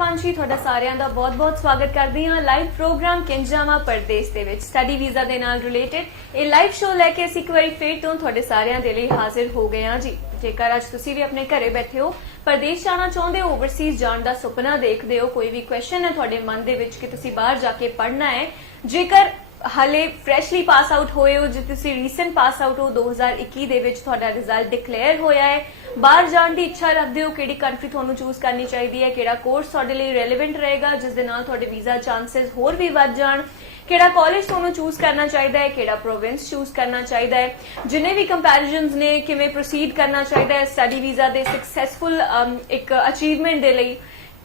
पांची तुहाडा सारिਆਂ ਦਾ बहुत-बहुत स्वागत करदी हां लाइव प्रोग्राम किंजामा परदेस दे विच स्टडी वीज़ा दे नाल रिलेटेड ये लाइव शो लैके असीं एक वारी फिर ਤੋਂ तुहाडे सारिਆਂ ਦੇ ਲਈ हाजिर हो गए हां जी। जेकर अज तुसीं भी अपने घरे बैठे हो परदेस जाना चाहुंदे हो ओवरसीज जाण दा सुपना देखदे हो कोई भी क्वेश्चन है तुहाडे मन दे विच कि तुसीं बाहर जाके पढ़ना है जेकर हाले फ्रैशली पास आउट होए हो जे तुसीं रीसेंट पास आउट हो 2021 दे विच तुहाडा रिजल्ट डिक्लेयर होया है बाहर जाण दी इच्छा रखदे हो किहड़ी कंट्री तुहानूं चूज करनी चाहिदी है किहड़ा कोर्स तुहाडे लई रेलेवेंट रहेगा जिस दे नाल तुहाडे वीज़ा चांसेस होर भी वध जाण किहड़ा कॉलेज तुहानूं चूज करना चाहिदा है किहड़ा प्रोविंस चूज करना चाहिदा है जिन्ने भी कंपैरिजन्स ने किवें प्रोसीड करना चाहिदा है स्टडी वीज़ा दे सक्सैसफुल एक अचीवमेंट दे लई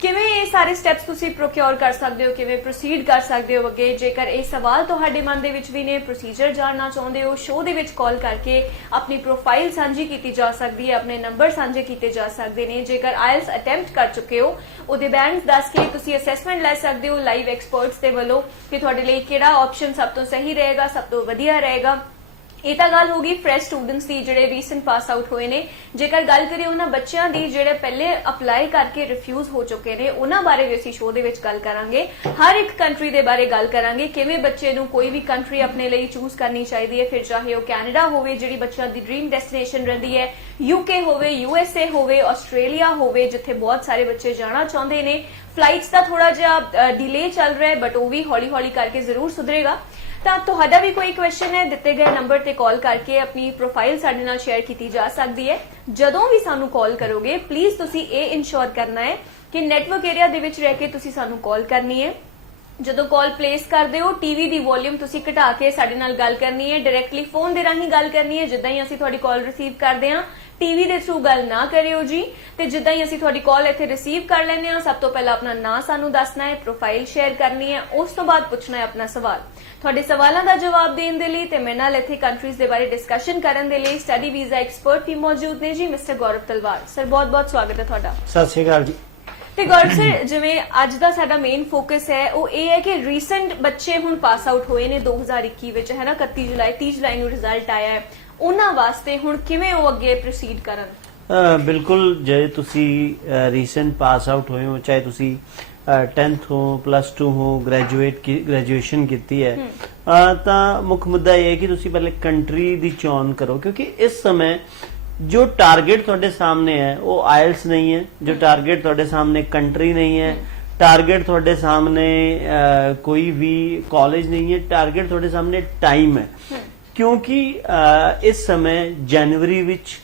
किवें ये सारे स्टैप्स तुसीं प्रोक्योर कर सकदे हो किवें प्रोसीड कर सकदे हो अगे जेकर ये सवाल तुहाडे मन दे विच भी ने प्रोसीजर जानना चाहुंदे हो शो दे विच कॉल करके अपनी प्रोफाइल सांझी कीती जा सकदी है अपने नंबर सांझे कीते जा सकदे ने जेकर आईएलटीएस अटैम्प्ट कर चुके हो उहदे बैंड्स दस के तुसीं असैसमेंट लै सकदे हो लाइव एक्सपर्ट्स दे वल्लों कि तुहाडे लई किहड़ा ऑप्शन सब तो सही रहेगा सब तो वधिया रहेगा। ये तो गल होगी फ्रैश स्टूडेंट्स की जिहड़े रीसेंट पास आउट होए ने जेकर गल करिए उन्हां बच्चों की जिहड़े पहले अपलाई करके रिफ्यूज हो चुके ने उन्हां बारे भी असीं शो दे विच गल करांगे हर एक कंट्री दे बारे गल करांगे किवें बच्चे नूं कोई भी कंट्री अपने लिए चूज करनी चाहिए है फिर चाहे वह कैनेडा होवे जिहड़ी बच्चों की ड्रीम डेस्टिनेशन रहिंदी है यूके होवे यूएसए होवे आस्ट्रेलिया होवे जिथे बहुत सारे बच्चे जाना चाहुंदे ने फ्लाइट्स का थोड़ा जिहा डिले चल रहा है बट वह भी हौली हौली करके जरूर सुधरेगा। ਤਾਂ ਤੁਹਾਡਾ ਵੀ ਕੋਈ ਕੁਐਸਚਨ ਹੈ ਦਿੱਤੇ ਗਏ ਨੰਬਰ ਤੇ ਕਾਲ ਕਰਕੇ ਆਪਣੀ ਪ੍ਰੋਫਾਈਲ ਸਾਡੇ ਨਾਲ ਸ਼ੇਅਰ ਕੀਤੀ ਜਾ ਸਕਦੀ ਹੈ। ਜਦੋਂ ਵੀ ਸਾਨੂੰ ਕਾਲ ਕਰੋਗੇ ਪਲੀਜ਼ ਤੁਸੀਂ ਇਹ ਇਨਸ਼ੋਰ ਕਰਨਾ ਹੈ ਕਿ ਨੈਟਵਰਕ ਏਰੀਆ ਦੇ ਵਿੱਚ ਰਹਿ ਕੇ ਤੁਸੀਂ ਸਾਨੂੰ ਕਾਲ ਕਰਨੀ ਹੈ। ਜਦੋਂ ਕਾਲ ਪਲੇਸ ਕਰਦੇ ਹੋ ਟੀਵੀ ਦੀ ਵੋਲਿਊਮ ਤੁਸੀਂ ਘਟਾ ਕੇ ਸਾਡੇ ਨਾਲ ਗੱਲ ਕਰਨੀ ਹੈ ਡਾਇਰੈਕਟਲੀ ਫੋਨ ਦੇ ਰਾਹੀਂ ਗੱਲ ਕਰਨੀ ਹੈ ਜਿੱਦਾਂ ਹੀ ਅਸੀਂ ਤੁਹਾਡੀ ਕਾਲ ਰਿਸੀਵ ਕਰਦੇ ਹਾਂ टीवी के थ्रू गल ना करियो जी ते जिद्दां ही असीं तुहाडी कॉल इत्थे रिसीव कर लैंदे हां सब तो पहला अपना नाम सानू दसना है प्रोफाइल शेयर करनी है उस तो बाद पूछना है अपना सवाल तुहाडे सवालों का जवाब देने दे लई ते मेरे नाल इत्थे कंट्रीज दे बारे डिस्कशन करन दे लई स्टडी वीज़ा एक्सपर्ट भी मौजूद ने जी मिस्टर गौरव तलवार सर बहुत बहुत स्वागत है तुहाडा। सत श्री अकाल जी। ਤੇ ਗੌਰਵ ਸਰ ਜਿਵੇਂ ਅੱਜ ਦਾ ਸਾਡਾ ਮੇਨ ਫੋਕਸ ਹੈ ਉਹ ਇਹ ਹੈ ਕਿ ਰੀਸੈਂਟ ਬੱਚੇ ਹੁਣ ਪਾਸ ਆਊਟ ਹੋਏ ਨੇ 2021 ਵਿੱਚ ਹੈ ਨਾ 31 ਜੁਲਾਈ 30 ਜੁਲਾਈ ਨੂੰ ਰਿਜ਼ਲਟ ਆਇਆ ਹੈ ਉਹਨਾਂ ਵਾਸਤੇ ਹੁਣ ਕਿਵੇਂ ਉਹ ਅੱਗੇ ਪ੍ਰੋਸੀਡ ਕਰਨ। ਬਿਲਕੁਲ ਜੇ ਤੁਸੀਂ ਰੀਸੈਂਟ ਪਾਸ ਆਊਟ ਹੋਏ ਹੋ ਚਾਹੇ ਤੁਸੀਂ 10th ਹੋ +2 ਹੋ ਗ੍ਰੈਜੂਏਸ਼ਨ ਕੀਤੀ ਹੈ ਤਾਂ ਮੁੱਖ ਮੁੱਦਾ ਇਹ ਹੈ ਕਿ ਤੁਸੀਂ ਪਹਿਲੇ ਕੰਟਰੀ ਦੀ ਚੋਣ ਕਰੋ क्योंकि इस समय जो टारगेट थोड़े सामने है वो आयल्स नहीं है जो टारगेट थोड़े सामने कंट्री नहीं है टारगेट थोड़े सामने कोई भी कॉलेज नहीं है टारगेट थोड़े सामने टाइम है क्योंकि इस समय जनवरी विच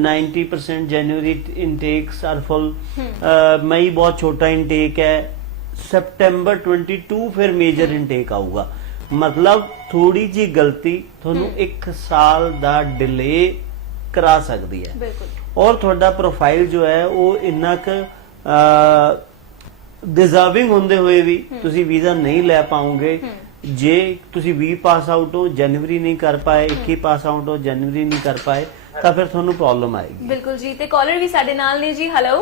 90% जनवरी इनटेक्स आर फुल मई बहुत छोटा इनटेक है सितंबर 22 फिर मेजर इनटेक आऊगा मतलब थोड़ी जी गलती थोनू 1 साल दा डिले करा सकती है और थोड़ा प्रोफाइल जो है वो इन्ना डिजर्विंग होंदे हुए भी तुसी वीजा नहीं ले पाओगे जे तुसी 20 पास आउट हो जनवरी नहीं कर पाए 21 पास आउट हो जनवरी नहीं कर पाए तो फिर थोनू प्रॉब्लम आएगी। बिल्कुल जी ते कॉलर भी साडे नाल ने जी हेलो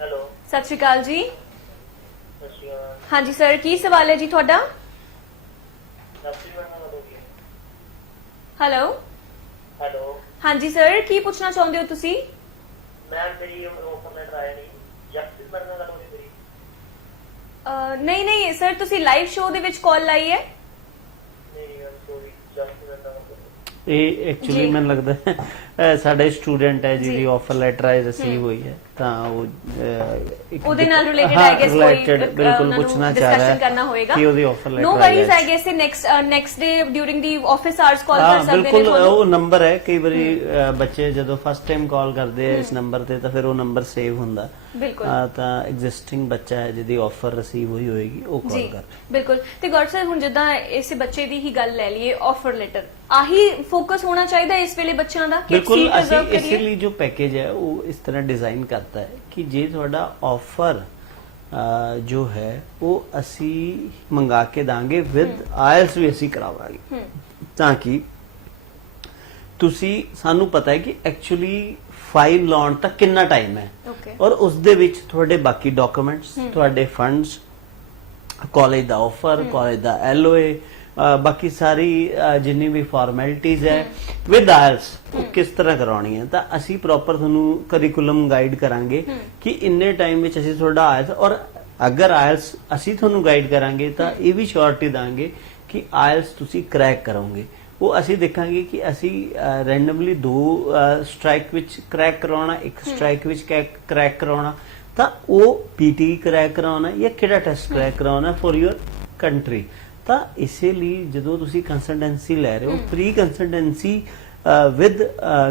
हेलो सत श्री अकाल जी। हाँ जी सर की सवाल है जी थोड़ा। हेलो हेलो हाँ जी सर की पूछना चाहते हो तुसी। मैं मेरी ऑफर लेटर आया नहीं जस्टिस मेरे नाल गल होई मेरी नहीं नहीं सर तुसी लाइव शो दे विच कॉल लाई है नहीं सॉरी जस्टिस मेरे नाल ਇਹ ਐਕਚੁਅਲੀ ਮੈਨੂੰ ਲੱਗਦਾ ਹੈ ਸਾਡੇ ਸਟੂਡੈਂਟ ਹੈ ਜਿਹਦੀ ਆਫਰ ਲੈਟਰ ਆਈ ਰਿਸੀਵ ਹੋਈ ਹੈ ਤਾਂ ਉਹ ਉਹਦੇ ਨਾਲ ਰਿਲੇਟਡ ਆਈ ਗੈਸ ਕੋਈ ਬਿਲਕੁਲ ਪੁੱਛਣਾ ਚਾਹ ਰਿਹਾ ਹੈ ਕਰਨਾ ਹੋਏਗਾ ਕਿ ਉਹਦੀ offer letter no worries I guess next day during the office hours call कर सकते ਬਿਲਕੁਲ ਉਹ ਨੰਬਰ ਹੈ ਕਈ ਵਾਰੀ ਬੱਚੇ ਜਦੋਂ ਫਸਟ ਟਾਈਮ ਕਾਲ ਕਰਦੇ ਆ ਇਸ ਨੰਬਰ ਤੇ ਤਾਂ ਫਿਰ ਉਹ ਨੰਬਰ ਸੇਵ ਹੁੰਦਾ ਬਿਲਕੁਲ ਤਾਂ ਐਗਜ਼ਿਸਟਿੰਗ ਬੱਚਾ ਹੈ ਜਿਹਦੀ ਆਫਰ ਰਿਸੀਵ ਹੋਈ ਹੋਏਗੀ ਉਹ ਕਾਲ ਕਰ ਬਿਲकुल ਤੇ ਗੌਰ ਸਰ ਹੁਣ ਜਿੱਦਾਂ ਇਸੇ ਬੱਚੇ ਦੀ ਹੀ ਗੱਲ ਲੈ ਲਈਏ ਆਫਰ ਲੈਟਰ ਆਹੀ ਫੋਕਸ ਹੋਣਾ ਚਾਹੀਦਾ ਇਸ ਵੇਲੇ ਬੱਚਿਆਂ ਦਾ ਕਿ ਬਿਲकुल ਅਸੀਂ ਇਸੇ ਲਈ ਜੋ ਪੈਕੇਜ ਹੈ ਉਹ ਇਸ ਤਰ੍ਹਾਂ ਡਿਜ਼ਾਈਨ ਕਰਤਾ ਹੈ ਕਿ ਜੇ ਤੁਹਾਡਾ ਆਫਰ ਜੋ ਹੈ ਉਹ ਅਸੀਂ ਮੰਗਾ ਕੇ ਦਾਂਗੇ ਵਿਦ ਆਇਲਸ ਵੀ ਅਸੀਂ ਕਰਾਵਾਂਗੇ ਤਾਂ ਕਿ ਤੁਸੀਂ ਸਾਨੂੰ ਪਤਾ ਹੈ ਕਿ ਐਕਚੁਅਲੀ ਫਾਈਲ ਲਾਉਣ ਤੱਕ ਕਿੰਨਾ ਟਾਈਮ ਹੈ ਔਰ ਉਸ ਦੇ ਵਿੱਚ ਤੁਹਾਡੇ ਬਾਕੀ ਡਾਕੂਮੈਂਟਸ ਤੁਹਾਡੇ ਫੰਡਸ ਕਾਲਜ ਦਾ ਆਫਰ ਕਾਲਜ ਦਾ LOA ਬਾਕੀ ਸਾਰੀ ਜਿੰਨੀ ਵੀ ਫਾਰਮੈਲਿਟੀਜ਼ ਹੈ ਵਿਦ ਆਇਲਸ ਉਹ ਕਿਸ ਤਰ੍ਹਾਂ ਕਰਾਉਣੀ ਹੈ, ਤਾਂ ਅਸੀਂ ਪ੍ਰੋਪਰ ਤੁਹਾਨੂੰ ਕਰਿਕੂਲਮ ਗਾਈਡ ਕਰਾਂਗੇ ਕਿ ਇੰਨੇ ਟਾਈਮ ਵਿੱਚ ਅਸੀਂ ਤੁਹਾਡਾ ਆਇਲਸ, ਔਰ ਅਗਰ ਆਇਲਸ ਅਸੀਂ ਤੁਹਾਨੂੰ ਗਾਈਡ ਕਰਾਂਗੇ ਤਾਂ ਇਹ ਵੀ ਸ਼ੋਰਟੀ ਦਾਂਗੇ ਕਿ ਆਇਲਸ ਤੁਸੀਂ ਕਰੈਕ ਕਰੋਗੇ। ਉਹ ਅਸੀਂ ਦੇਖਾਂਗੇ ਕਿ ਅਸੀਂ ਰੈਂਡਮਲੀ 2 ਸਟ੍ਰਾਈਕ ਵਿੱਚ ਕਰੈਕ ਕਰਾਉਣਾ, ਇੱਕ ਸਟ੍ਰਾਈਕ ਵਿੱਚ ਕਰੈਕ ਕਰਾਉਣਾ, ਤਾਂ ਉਹ ਪੀਟੀ ਕਰੈਕ ਕਰਾਉਣਾ ਜਾਂ ਕਿਹੜਾ ਟੈਸਟ ਕਰੈਕ ਕਰਾਉਣਾ ਫॉर योर ਕੰਟਰੀ। ਤਾਂ ਇਸੇ ਲਈ ਜਦੋਂ ਤੁਸੀਂ ਕੰਸਲਟੈਂਸੀ ਲੈ ਰਹੇ ਹੋ, pre consultancy with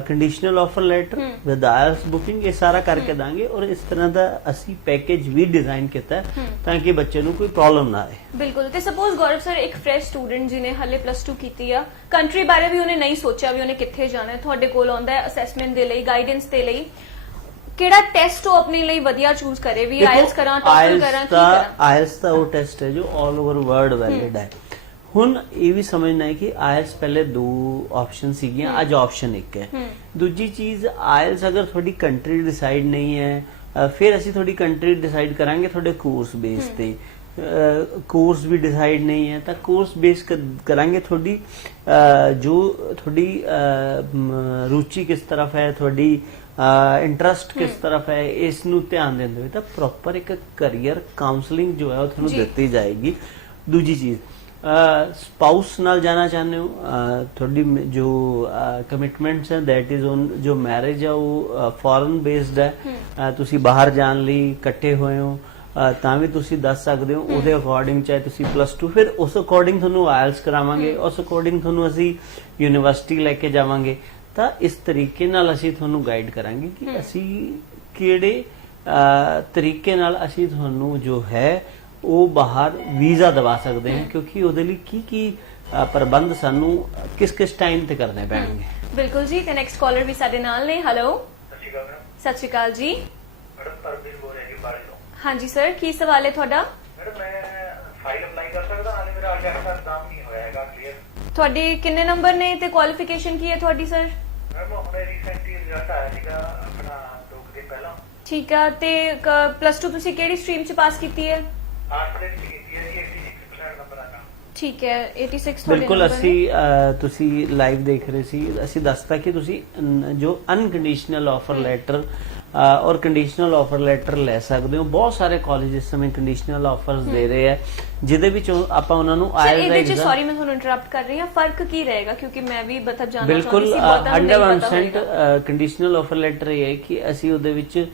conditional offer letter with IELTS booking ਇਹ ਸਾਰਾ ਕਰਕੇ ਦਾਂਗੇ, ਔਰ ਇਸ ਤਰ੍ਹਾਂ ਦਾ ਅਸੀਂ ਪੈਕੇਜ ਵੀ ਡਿਜ਼ਾਈਨ ਕੀਤਾ ਹੈ ਤਾਂ ਕਿ ਬੱਚੇ ਨੂੰ ਕੋਈ ਪ੍ਰੋਬਲਮ ਨਾ ਆਏ। ਬਿਲਕੁਲ। ਤੇ ਸਪੋਜ਼ ਗੌਰਵ ਸਰ ਇੱਕ ਫਰੈਸ਼ ਸਟੂਡੈਂਟ ਜਿਹਨੇ ਹਲੇ +2 ਕੀਤੀ ਆ, ਕੰਟਰੀ ਬਾਰੇ ਵੀ ਉਹਨੇ ਨਹੀਂ ਸੋਚਿਆ ਵੀ ਉਹਨੇ ਕਿੱਥੇ ਜਾਣਾ ਹੈ, ਤੁਹਾਡੇ ਕੋਲ ਆਉਂਦਾ ਹੈ ਅਸੈਸਮੈਂਟ ਦੇ ਲਈ, ਗਾਈਡੈਂਸ ਦੇ ਲਈ, ਕਿਹੜਾ ਟੈਸਟ ਉਹ ਆਪਣੇ ਲਈ ਵਧੀਆ ਚੂਜ਼ ਕਰੇ ਵੀ ਆਇਲਸ ਕਰਾਂ, ਟੋਫਲ ਕਰਾਂ, ਕੀ ਕਰਾਂ? ਆਇਲਸ ਦਾ ਉਹ ਟੈਸਟ ਹੈ ਜੋ ਆਲ ਓਵਰ ਵਰਲਡ ਵੈਲਿਡ ਹੈ। ਹੁਣ ਇਹ ਵੀ ਸਮਝਣਾ ਹੈ ਕਿ ਆਇਲਸ ਪਹਿਲੇ 2 ਆਪਸ਼ਨ ਸੀਗੀਆਂ, ਅੱਜ ਆਪਸ਼ਨ ਇੱਕ ਹੈ। ਦੂਜੀ ਚੀਜ਼, ਆਇਲਸ ਅਗਰ ਤੁਹਾਡੀ ਕੰਟਰੀ ਡਿਸਾਈਡ ਨਹੀਂ ਹੈ ਫਿਰ ਅਸੀਂ ਤੁਹਾਡੀ ਕੰਟਰੀ ਡਿਸਾਈਡ ਕਰਾਂਗੇ ਤੁਹਾਡੇ ਕੋਰਸ ਬੇਸ ਤੇ। ਕੋਰਸ ਵੀ ਡਿਸਾਈਡ ਨਹੀਂ ਹੈ ਤਾਂ ਕੋਰਸ ਬੇਸ ਕਰਾਂਗੇ ਤੁਹਾਡੀ ਜੋ ਤੁਹਾਡੀ ਰੁਚੀ ਕਿਸ ਤਰਫ ਹੈ, ਤੁਹਾਡੀ ਇੰਟਰਸਟ ਕਿਸ ਤਰਫ ਹੈ, ਇਸ ਨੂੰ ਧਿਆਨ ਦਿੰਦੇ ਹੋਏ ਤਾਂ ਪ੍ਰੋਪਰ ਇੱਕ ਕੈਰੀਅਰ ਕਾਉਂਸਲਿੰਗ ਜੋ ਹੈ ਉਹ ਤੁਹਾਨੂੰ ਦਿੱਤੀ ਜਾਏਗੀ। ਦੂਜੀ ਚੀਜ਼, ਸਪਾਊਸ ਨਾਲ ਜਾਣਾ ਚਾਹੁੰਦੇ ਹੋ, ਤੁਹਾਡੀ ਜੋ ਕਮਿਟਮੈਂਟਸ ਹੈ ਦੈਟ ਇਜ਼ ਔਨ, ਜੋ ਮੈਰਿਜ ਹੈ ਉਹ ਫੋਰਨ ਬੇਸਡ ਹੈ, ਤੁਸੀਂ ਬਾਹਰ ਜਾਣ ਲਈ ਇਕੱਠੇ ਹੋਏ ਹੋ ਤਾਂ ਵੀ ਤੁਸੀਂ ਦੱਸ ਸਕਦੇ ਹੋ। ਉਹਦੇ ਅਕੋਰਡਿੰਗ ਚਾਹੇ ਤੁਸੀਂ +2, ਫਿਰ ਉਸ ਅਕੋਰਡਿੰਗ ਤੁਹਾਨੂੰ ਆਇਲਸ ਕਰਾਵਾਂਗੇ, ਉਸ ਅਕੋਰਡਿੰਗ ਤੁਹਾਨੂੰ ਅਸੀਂ ਯੂਨੀਵਰਸਿਟੀ ਲੈ ਕੇ ਜਾਵਾਂਗੇ। ਤਾਂ ਇਸ ਤਰੀਕੇ ਨਾਲ ਅਸੀਂ ਤੁਹਾਨੂੰ ਗਾਈਡ ਕਰਾਂਗੇ ਕਿ ਅਸੀਂ ਕਿਹੜੇ ਤਰੀਕੇ ਨਾਲ ਅਸੀਂ ਤੁਹਾਨੂੰ ਜੋ ਹੈ ਉਹ ਬਾਹਰ ਵੀਜ਼ਾ ਦਵਾ ਸਕਦੇ ਹਾਂ, ਕਿਉਂਕਿ ਉਹਦੇ ਲਈ ਕੀ ਪ੍ਰਬੰਧ ਸਾਨੂੰ ਕਿਸ ਟਾਈਮ ਤੇ ਕਰਨੇ ਪੈਣਗੇ। ਬਿਲਕੁਲ ਜੀ। ਤੇ ਨੈਕਸਟ ਕਾਲਰ ਵੀ ਸਾਡੇ ਨਾਲ ਨੇ। ਹੈਲੋ, ਸਤਿ ਸ਼੍ਰੀ ਅਕਾਲ ਮੈਡਮ। ਸਤਿ ਸ਼੍ਰੀ ਅਕਾਲ ਜੀ। ਮੈਡਮ ਪਰਮਜੀਤ ਬੋਲ ਰਿਹਾ ਜੀ ਬਾਰੇ ਤੋਂ। ਹਾਂਜੀ ਸਰ, ਕੀ ਸਵਾਲ ਹੈ ਤੁਹਾਡਾ? ਮੈਡਮ ਮੈਂ ਫਾਈਲ ਅਪਲਾਈ ਕਰ ਸਕਦਾ ਹਾਲੇ ਮੇਰਾ ਅਜੇ ਤੱਕ ਨਾਮ ਨਹੀਂ ਹੋਇਆ ਹੈਗਾ ਕਲੀਅਰ। ਤੁਹਾਡੇ ਕਿੰਨੇ ਨੰਬਰ ਨੇ ਤੇ ਕੁਆਲੀਫਿਕੇਸ਼ਨ ਕੀ ਹੈ ਤੁਹਾਡੀ ਸਰ? ਮੈਡਮ ਹੁਣੇ ਰੀਸੈਂਟਲੀ ਰਿਜ਼ਲਟ ਆਇਆ ਸੀਗਾ ਆਪਣਾ 2 ਦਿਨ ਪਹਿਲਾਂ। ਠੀਕ ਆ। ਤੇ +2 ਤੁਸੀਂ ਕਿਹੜੀ ਸਟਰੀਮ ਚ ਪਾਸ ਕੀਤੀ ਹੈ? ਆਰਟਸ ਦੇ ਵਿੱਚ ਕੀਤੀ ਹੈ ਜੀ, 86% ਨੰਬਰ ਆਇਆ। ਠੀਕ ਹੈ, 86 ਤੁਹਾਡੇ ਬਿਲਕੁਲ। number ਅਸੀਂ ਨੇ। ਤੁਸੀਂ ਲਾਈਵ ਦੇਖ ਰਹੇ ਸੀ, ਅਸੀਂ ਦੱਸਤਾ ਕਿ ਤੁਸੀਂ ਜੋ ਅਨਕੰਡੀਸ਼ਨਲ ਆਫਰ ਲੈਟਰ ਔਰ ਕੰਡੀਸ਼ਨਲ ਆਫਰ ਲੈਟਰ ਲੈ ਸਕਦੇ ਹੋ। ਬਹੁਤ ਸਾਰੇ ਕਾਲਜ ਇਸ ਸਮੇਂ ਕੰਡੀਸ਼ਨਲ ਆਫਰਸ ਦੇ ਰਹੇ ਹੈ ਜਿਹਦੇ ਵਿੱਚ ਆਪਾਂ ਉਹਨਾਂ ਨੂੰ ਸਰ ਆਇਲਸ ਦਾ ਇਹਦੇ ਚ exam, ਸੌਰੀ ਮੈਂ ਤੁਹਾਨੂੰ ਇੰਟਰਰਪਟ ਕਰ ਰਹੀ ਹਾਂ, ਫਰਕ ਕੀ ਰਹੇਗਾ ਕਿਉਂਕਿ ਮੈਂ ਵੀ ਬਤਾ ਜਾਣਨਾ ਬਿਲਕੁਲ ਚਾਹੁੰਦੀ ਸੀ, ਬਹੁਤਾਂ ਨੂੰ ਨਹੀਂ ਪਤਾ 100% ਹੋਏਗਾ। ਕੰਡੀਸ਼ਨਲ ਆਫਰ ਲੈਟਰ ਇਹ ਹੈ ਕਿ ਅਸੀਂ ਉਹਦੇ ਵਿੱਚ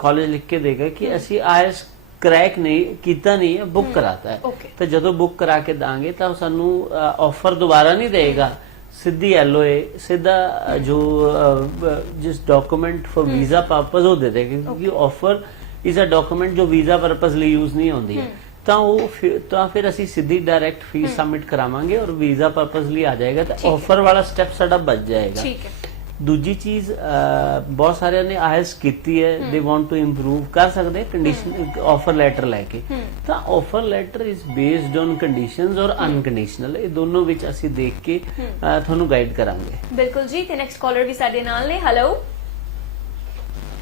ਕਾਲਜ ਲਿਖ ਕੇ ਦੇਗਾ ਕਿ ਅਸੀਂ ਆਇਲਸ ਕਰੈਕ ਨਹੀਂ ਕੀਤਾ, ਨਹੀਂ ਹੈ, ਬੁੱਕ ਕਰਾਤਾ ਹੈ। Okay. ਤਾਂ ਜਦੋਂ ਬੁੱਕ ਕਰਾ ਕੇ ਦਾਂਗੇ ਤਾਂ ਸਾਨੂੰ ਆਫਰ ਦੁਬਾਰਾ ਨਹੀਂ ਦੇਗਾ, ਸਿੱਧੀ ਐਲਓਏ, ਸਿੱਧਾ ਜੋ ਜਿਸ ਡਾਕੂਮੈਂਟ ਫॉर ਵੀਜ਼ਾ ਪਰਪਸ ਉਹ ਦੇ ਦੇਗਾ, ਕਿਉਂਕਿ ਆਫਰ ਇਜ਼ ਅ ਡਾਕੂਮੈਂਟ ਜੋ ਵੀਜ਼ਾ ਪਰਪਸ ਲਈ ਯੂਜ਼ ਨਹੀਂ ਹੁੰਦੀ ਹੈ। ਤਾਂ ਫਿਰ ਅਸੀਂ ਸਿੱਧੀ ਡਾਇਰੈਕਟ ਫੀਸ ਸਬਮਿਟ ਕਰਾਵਾਂਗੇ ਔਰ ਵੀਜ਼ਾ ਪਰਪਸ ਲਈ ਆ ਜਾਏਗਾ, ਤਾਂ ਆਫਰ ਵਾਲਾ ਸਟੈਪ ਸਾਡਾ ਬਚ ਜਾਏਗਾ। ਠੀਕ ਹੈ। ਦੂਜੀ ਚੀਜ਼, ਬਹੁਤ ਸਾਰਿਆਂ ਨੇ ਆਇਲਸ ਕੀਤੀ ਹੈ, ਦੇ ਵਾਂਟ ਟੂ ਇੰਪਰੂਵ ਕਰ ਸਕਦੇ ਕੰਡੀਸ਼ਨ ਆਫਰ ਲੈਟਰ ਲੈ ਕੇ। ਤਾਂ offer letter is based on conditions ਔਰ ਅਨਕੰਡੀਸ਼ਨਲ, ਇਹ ਦੋਨੋਂ ਵਿੱਚ ਅਸੀਂ ਦੇਖ ਕੇ ਤੁਹਾਨੂੰ ਗਾਈਡ ਕਰਾਂਗੇ। ਬਿਲਕੁਲ ਜੀ। ਤੇ ਨੈਕਸਟ ਕਾਲਰ ਵੀ ਸਾਡੇ ਨਾਲ ਨੇ। ਹੈਲੋ,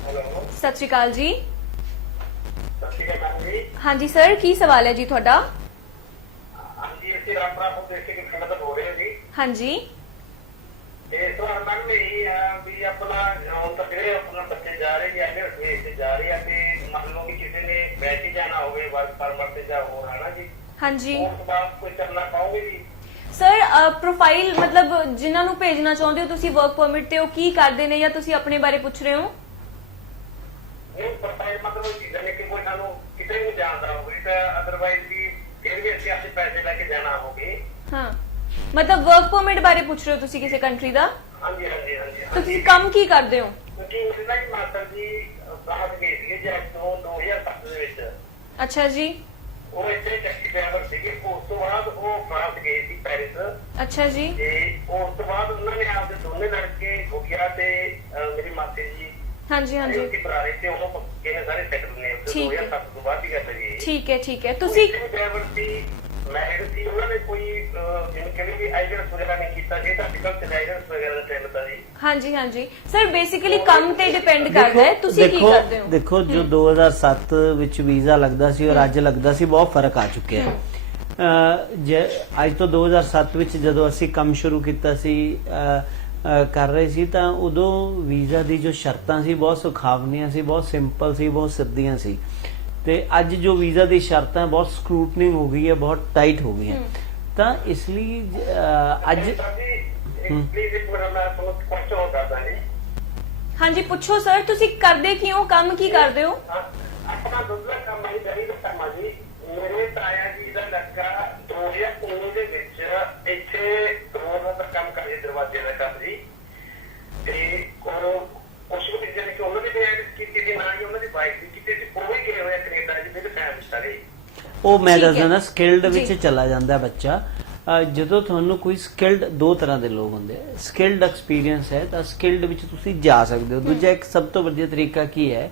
ਹੈਲੋ, ਸਤਿ ਸ਼੍ਰੀ ਅਕਾਲ ਜੀ। ਸਤਿ ਸ਼੍ਰੀ ਅਕਾਲ ਮੈਡਮ ਜੀ। ਹਾਂਜੀ ਸਰ, ਕੀ ਸਵਾਲ ਹੈ ਜੀ ਤੁਹਾਡਾ? ਹਾਂਜੀ, ਅਸੀਂ ਰਾਮਪੁਰਾ ਤੋਂ ਦੇਖ ਕੇ ਖੰਡਤ ਹੋ ਰਹੇ ਸੀ। ਹਾਂਜੀ। ਤੇ ਸਵਾਲ ਮੈਡਮ ਇਹ ਹੈ ਵੀ ਆਪਣਾ ਹੁਣ ਤੱਕ ਜਿਹੜੇ ਆਪਣਾ ਬੱਚੇ ਜਾ ਰਹੇ ਜਾਂ ਜਿਹੜੇ ਫੇਸ ਤੇ ਜਾ ਰਹੇ ਆ, ਤੇ ਮੰਨ ਲਓ ਕਿ ਕਿਸੇ ਨੇ ਵੈਸੇ ਜਾਣਾ ਹੋਵੇ ਵਰਕ ਪਰਮਿਟ ਤੇ ਜਾਂ ਹੋਰ ਹੈ ਨਾ ਜੀ, ਹਾਂਜੀ ਉਸ ਤੋਂ ਬਾਅਦ ਕੋਈ ਕਰਨਾ ਪਾਓਗੇ ਜੀ? ਸਰ ਪ੍ਰੋਫਾਈਲ ਮਤਲਬ ਜਿਨ੍ਹਾਂ ਨੂੰ ਭੇਜਣਾ ਚਾਹੁੰਦੇ ਹੋ ਤੁਸੀਂ ਵਰਕ ਪਰਮਿਟ ਤੇ, ਉਹ ਕੀ ਕਰਦੇ ਨੇ ਜਾਂ ਤੁਸੀਂ ਆਪਣੇ ਬਾਰੇ ਪੁੱਛ ਰਹੇ ਹੋ? ਇਹ ਪ੍ਰੋਫਾਈਲ ਮਤਲਬ ਜਿੱਦਾਂ ਕਿ ਕੋਈ ਸਾਨੂੰ ਕਿਤੇ ਵੀ ਜਾਣਦਾ ਹੋਵੇ ਤਾਂ ਅਦਰਵਾਈਜ਼ ਵੀ ਫਿਰ ਵੀ ਅਸੀਂ ਪੈਸੇ ਲੈ ਕੇ ਜਾਣਾ ਹੋਵੇ। ਹਾਂ, ਮਤਲਬ ਵਰਕ ਪਰਮਿਟ ਬਾਰੇ ਪੁੱਛ ਰਹੇ ਹੋ ਤੁਸੀਂ ਕਿਸੇ ਕੰਟਰੀ ਦਾ? ਹਾਂਜੀ ਹਾਂਜੀ ਹਾਂਜੀ। ਤਾਂ ਤੁਸੀਂ ਕੰਮ ਕੀ ਕਰਦੇ ਹੋ? ਕਿਉਂਕਿ ਮੇਰੇ ਨਾਲ ਹੀ ਮਾਸਟਰ ਜੀ ਬਾਹਰ ਗਏ ਸੀਗੇ ਜੈਕ ਤੋਂ 2007 ਦੇ ਵਿੱਚ। ਅੱਛਾ ਜੀ। ਉਹ ਇੱਥੇ ਟੈਕਸੀ ਡਰਾਈਵਰ ਸੀਗੇ, ਉਸ ਤੋਂ ਬਾਅਦ ਉਹ ਫਰਾਂਸ ਗਏ ਸੀ ਪੈਰਿਸ। ਅੱਛਾ ਜੀ। ਤੇ ਉਸ ਤੋਂ ਬਾਅਦ ਉਹਨਾਂ ਨੇ ਆਪਦੇ ਦੋਨੇ ਲੜਕੇ ਗੁੜੀਆ ਤੇ ਮੇਰੀ ਮਾਸੀ ਜੀ ਹਾਂਜੀ ਹਾਂਜੀ ਉਹ ਬਰਾਰੇ ਤੇ ਉਹਨੂੰ ਕਿਹਨੇ ਸਾਰੇ ਸੈਟਲ ਨੇ। ਠੀਕ ਹੈ। 2007 ਤੋਂ ਬਾਅਦ ਦੀ ਗੱਲ ਹੈ ਜੀ। ਠੀਕ ਹੈ ਠੀਕ ਹੈ। ਤੁਸੀਂ ਡਰਾਈਵਰ ਸੀ, ਮੈਰਿਡ ਸੀ, ਉਹਨਾਂ ਨੇ ਕੋਈ ਜਿਵੇਂ ਕਹਿੰਦੇ ਵੀ ਆਈਲੈਂਡਸ ਵਗੈਰਾ ਨਹੀਂ ਕੀਤਾ ਸੀ, ਤਾਂ ਅੱਜਕੱਲ ਤੇ ਆਈਲੈਂਡਸ ਵਗੈਰਾ ਦਾ ਟ੍ਰੈਂਡ ਤਾਂ ਜੀ। ਹਾਂਜੀ ਹਾਂਜੀ ਸਰ, ਬੇਸਿਕਲੀ ਕੰਮ ਤੇ ਡਿਪੈਂਡ ਕਰਦਾ ਹੈ, ਤੁਸੀਂ ਕੀ ਕਰਦੇ ਹੋ? ਦੇਖੋ ਜੋ 2007 ਵਿੱਚ ਵੀਜ਼ਾ ਲੱਗਦਾ ਸੀ ਔਰ ਅੱਜ ਲੱਗਦਾ ਸੀ ਬਹੁਤ ਫਰਕ ਆ ਚੁੱਕਿਆ ਹੈ। ਅੱਜ ਤੋਂ 2007 ਵਿੱਚ ਜਦੋਂ ਅਸੀਂ ਕੰਮ ਸ਼ੁਰੂ ਕੀਤਾ ਸੀ ਕਰ ਰਹੇ ਸੀ ਤਾਂ ਉਦੋਂ ਵੀਜ਼ਾ ਦੀ ਜੋ ਸ਼ਰਤਾਂ ਸੀ ਬਹੁਤ ਸੁਖਾਵਨੀਆਂ ਸੀ, ਬਹੁਤ ਸਿੰਪਲ ਸੀ, ਬਹੁਤ ਸਿੱਧੀਆਂ ਸੀ। ਤੇ ਅੱਜ ਜੋ ਵੀਜ਼ਾ ਦੀ ਸ਼ਰਤਾਂ ਬਹੁਤ ਸਕਰੂਟਨਿੰਗ ਹੋ ਗਈ ਹੈ, ਬਹੁਤ ਟਾਈਟ ਹੋ ਗਈਆਂ। ਤਾਂ ਇਸ ਲਈ ਅੱਜ ਪਲੀਜ਼ ਇੱਕ ਮਿੰਟ ਮੈਂ ਤੁਹਾਨੂੰ ਕੁਐਸਚਨ ਕਰਦਾ ਜੀ। ਹਾਂਜੀ ਪੁੱਛੋ ਸਰ, ਤੁਸੀਂ ਕਰਦੇ ਕੀ ਹੋ, ਕੰਮ ਕੀ ਕਰਦੇ ਹੋ? ਆਪਣਾ ਦੁੱਧਾ ਕੰਮ ਹੈ, ਦਹੀਂ ਦਾ ਕੰਮ ਹੈ ਜੀ। ਮੇਰੇ ਤਾਇਆ ਜੀ ਦਾ ਲੱਗਾ 2019 ਦੇ ਵਿੱਚ ਇੱਥੇ ਰੋਡ ਦਾ ਕੰਮ ਕਰੇ, ਦਰਵਾਜ਼ੇ ਦਾ ਕੰਮ ਜੀ। ਤੇ ਕੁਛ ਵੀ ਜਿਹੜੇ ਕਿ ਉਹਨਾਂ ਦੇ ਕੀਤੀ ਦੀ ਨਾਲ ਹੀ ਉਹਨਾਂ ਦੀ ਵਾਈਫ ਦੀ ਕੀਤੀ, ਉਹ ਵੀ ਗਏ ਹੋਏ ਕੈਨੇਡਾ ਜੀ, ਮੇਰੇ ਫੈਮਿਲੀ ਸਾਰੇ। ਉਹ ਮੈਂ ਠੀਕ ਹੈ। ਦੱਸਦਾ ਨਾ, ਸਕਿਲਡ ਵਿੱਚ ਜੀ। ਚਲਾ ਜਾਂਦਾ ਬੱਚਾ। ਜਦੋਂ ਤੁਹਾਨੂੰ ਕੋਈ ਸਕਿਲਡ, ਦੋ ਤਰ੍ਹਾਂ ਦੇ ਲੋਕ ਹੁੰਦੇ ਆ। ਸਕਿਲਡ ਐਕਸਪੀਰੀਅੰਸ ਹੈ ਤਾਂ ਸਕਿਲਡ ਵਿੱਚ ਤੁਸੀਂ ਜਾ ਸਕਦੇ ਹੋ। ਦੂਜਾ ਇੱਕ ਸਭ ਤੋਂ ਵਧੀਆ ਤਰੀਕਾ ਕੀ ਹੈ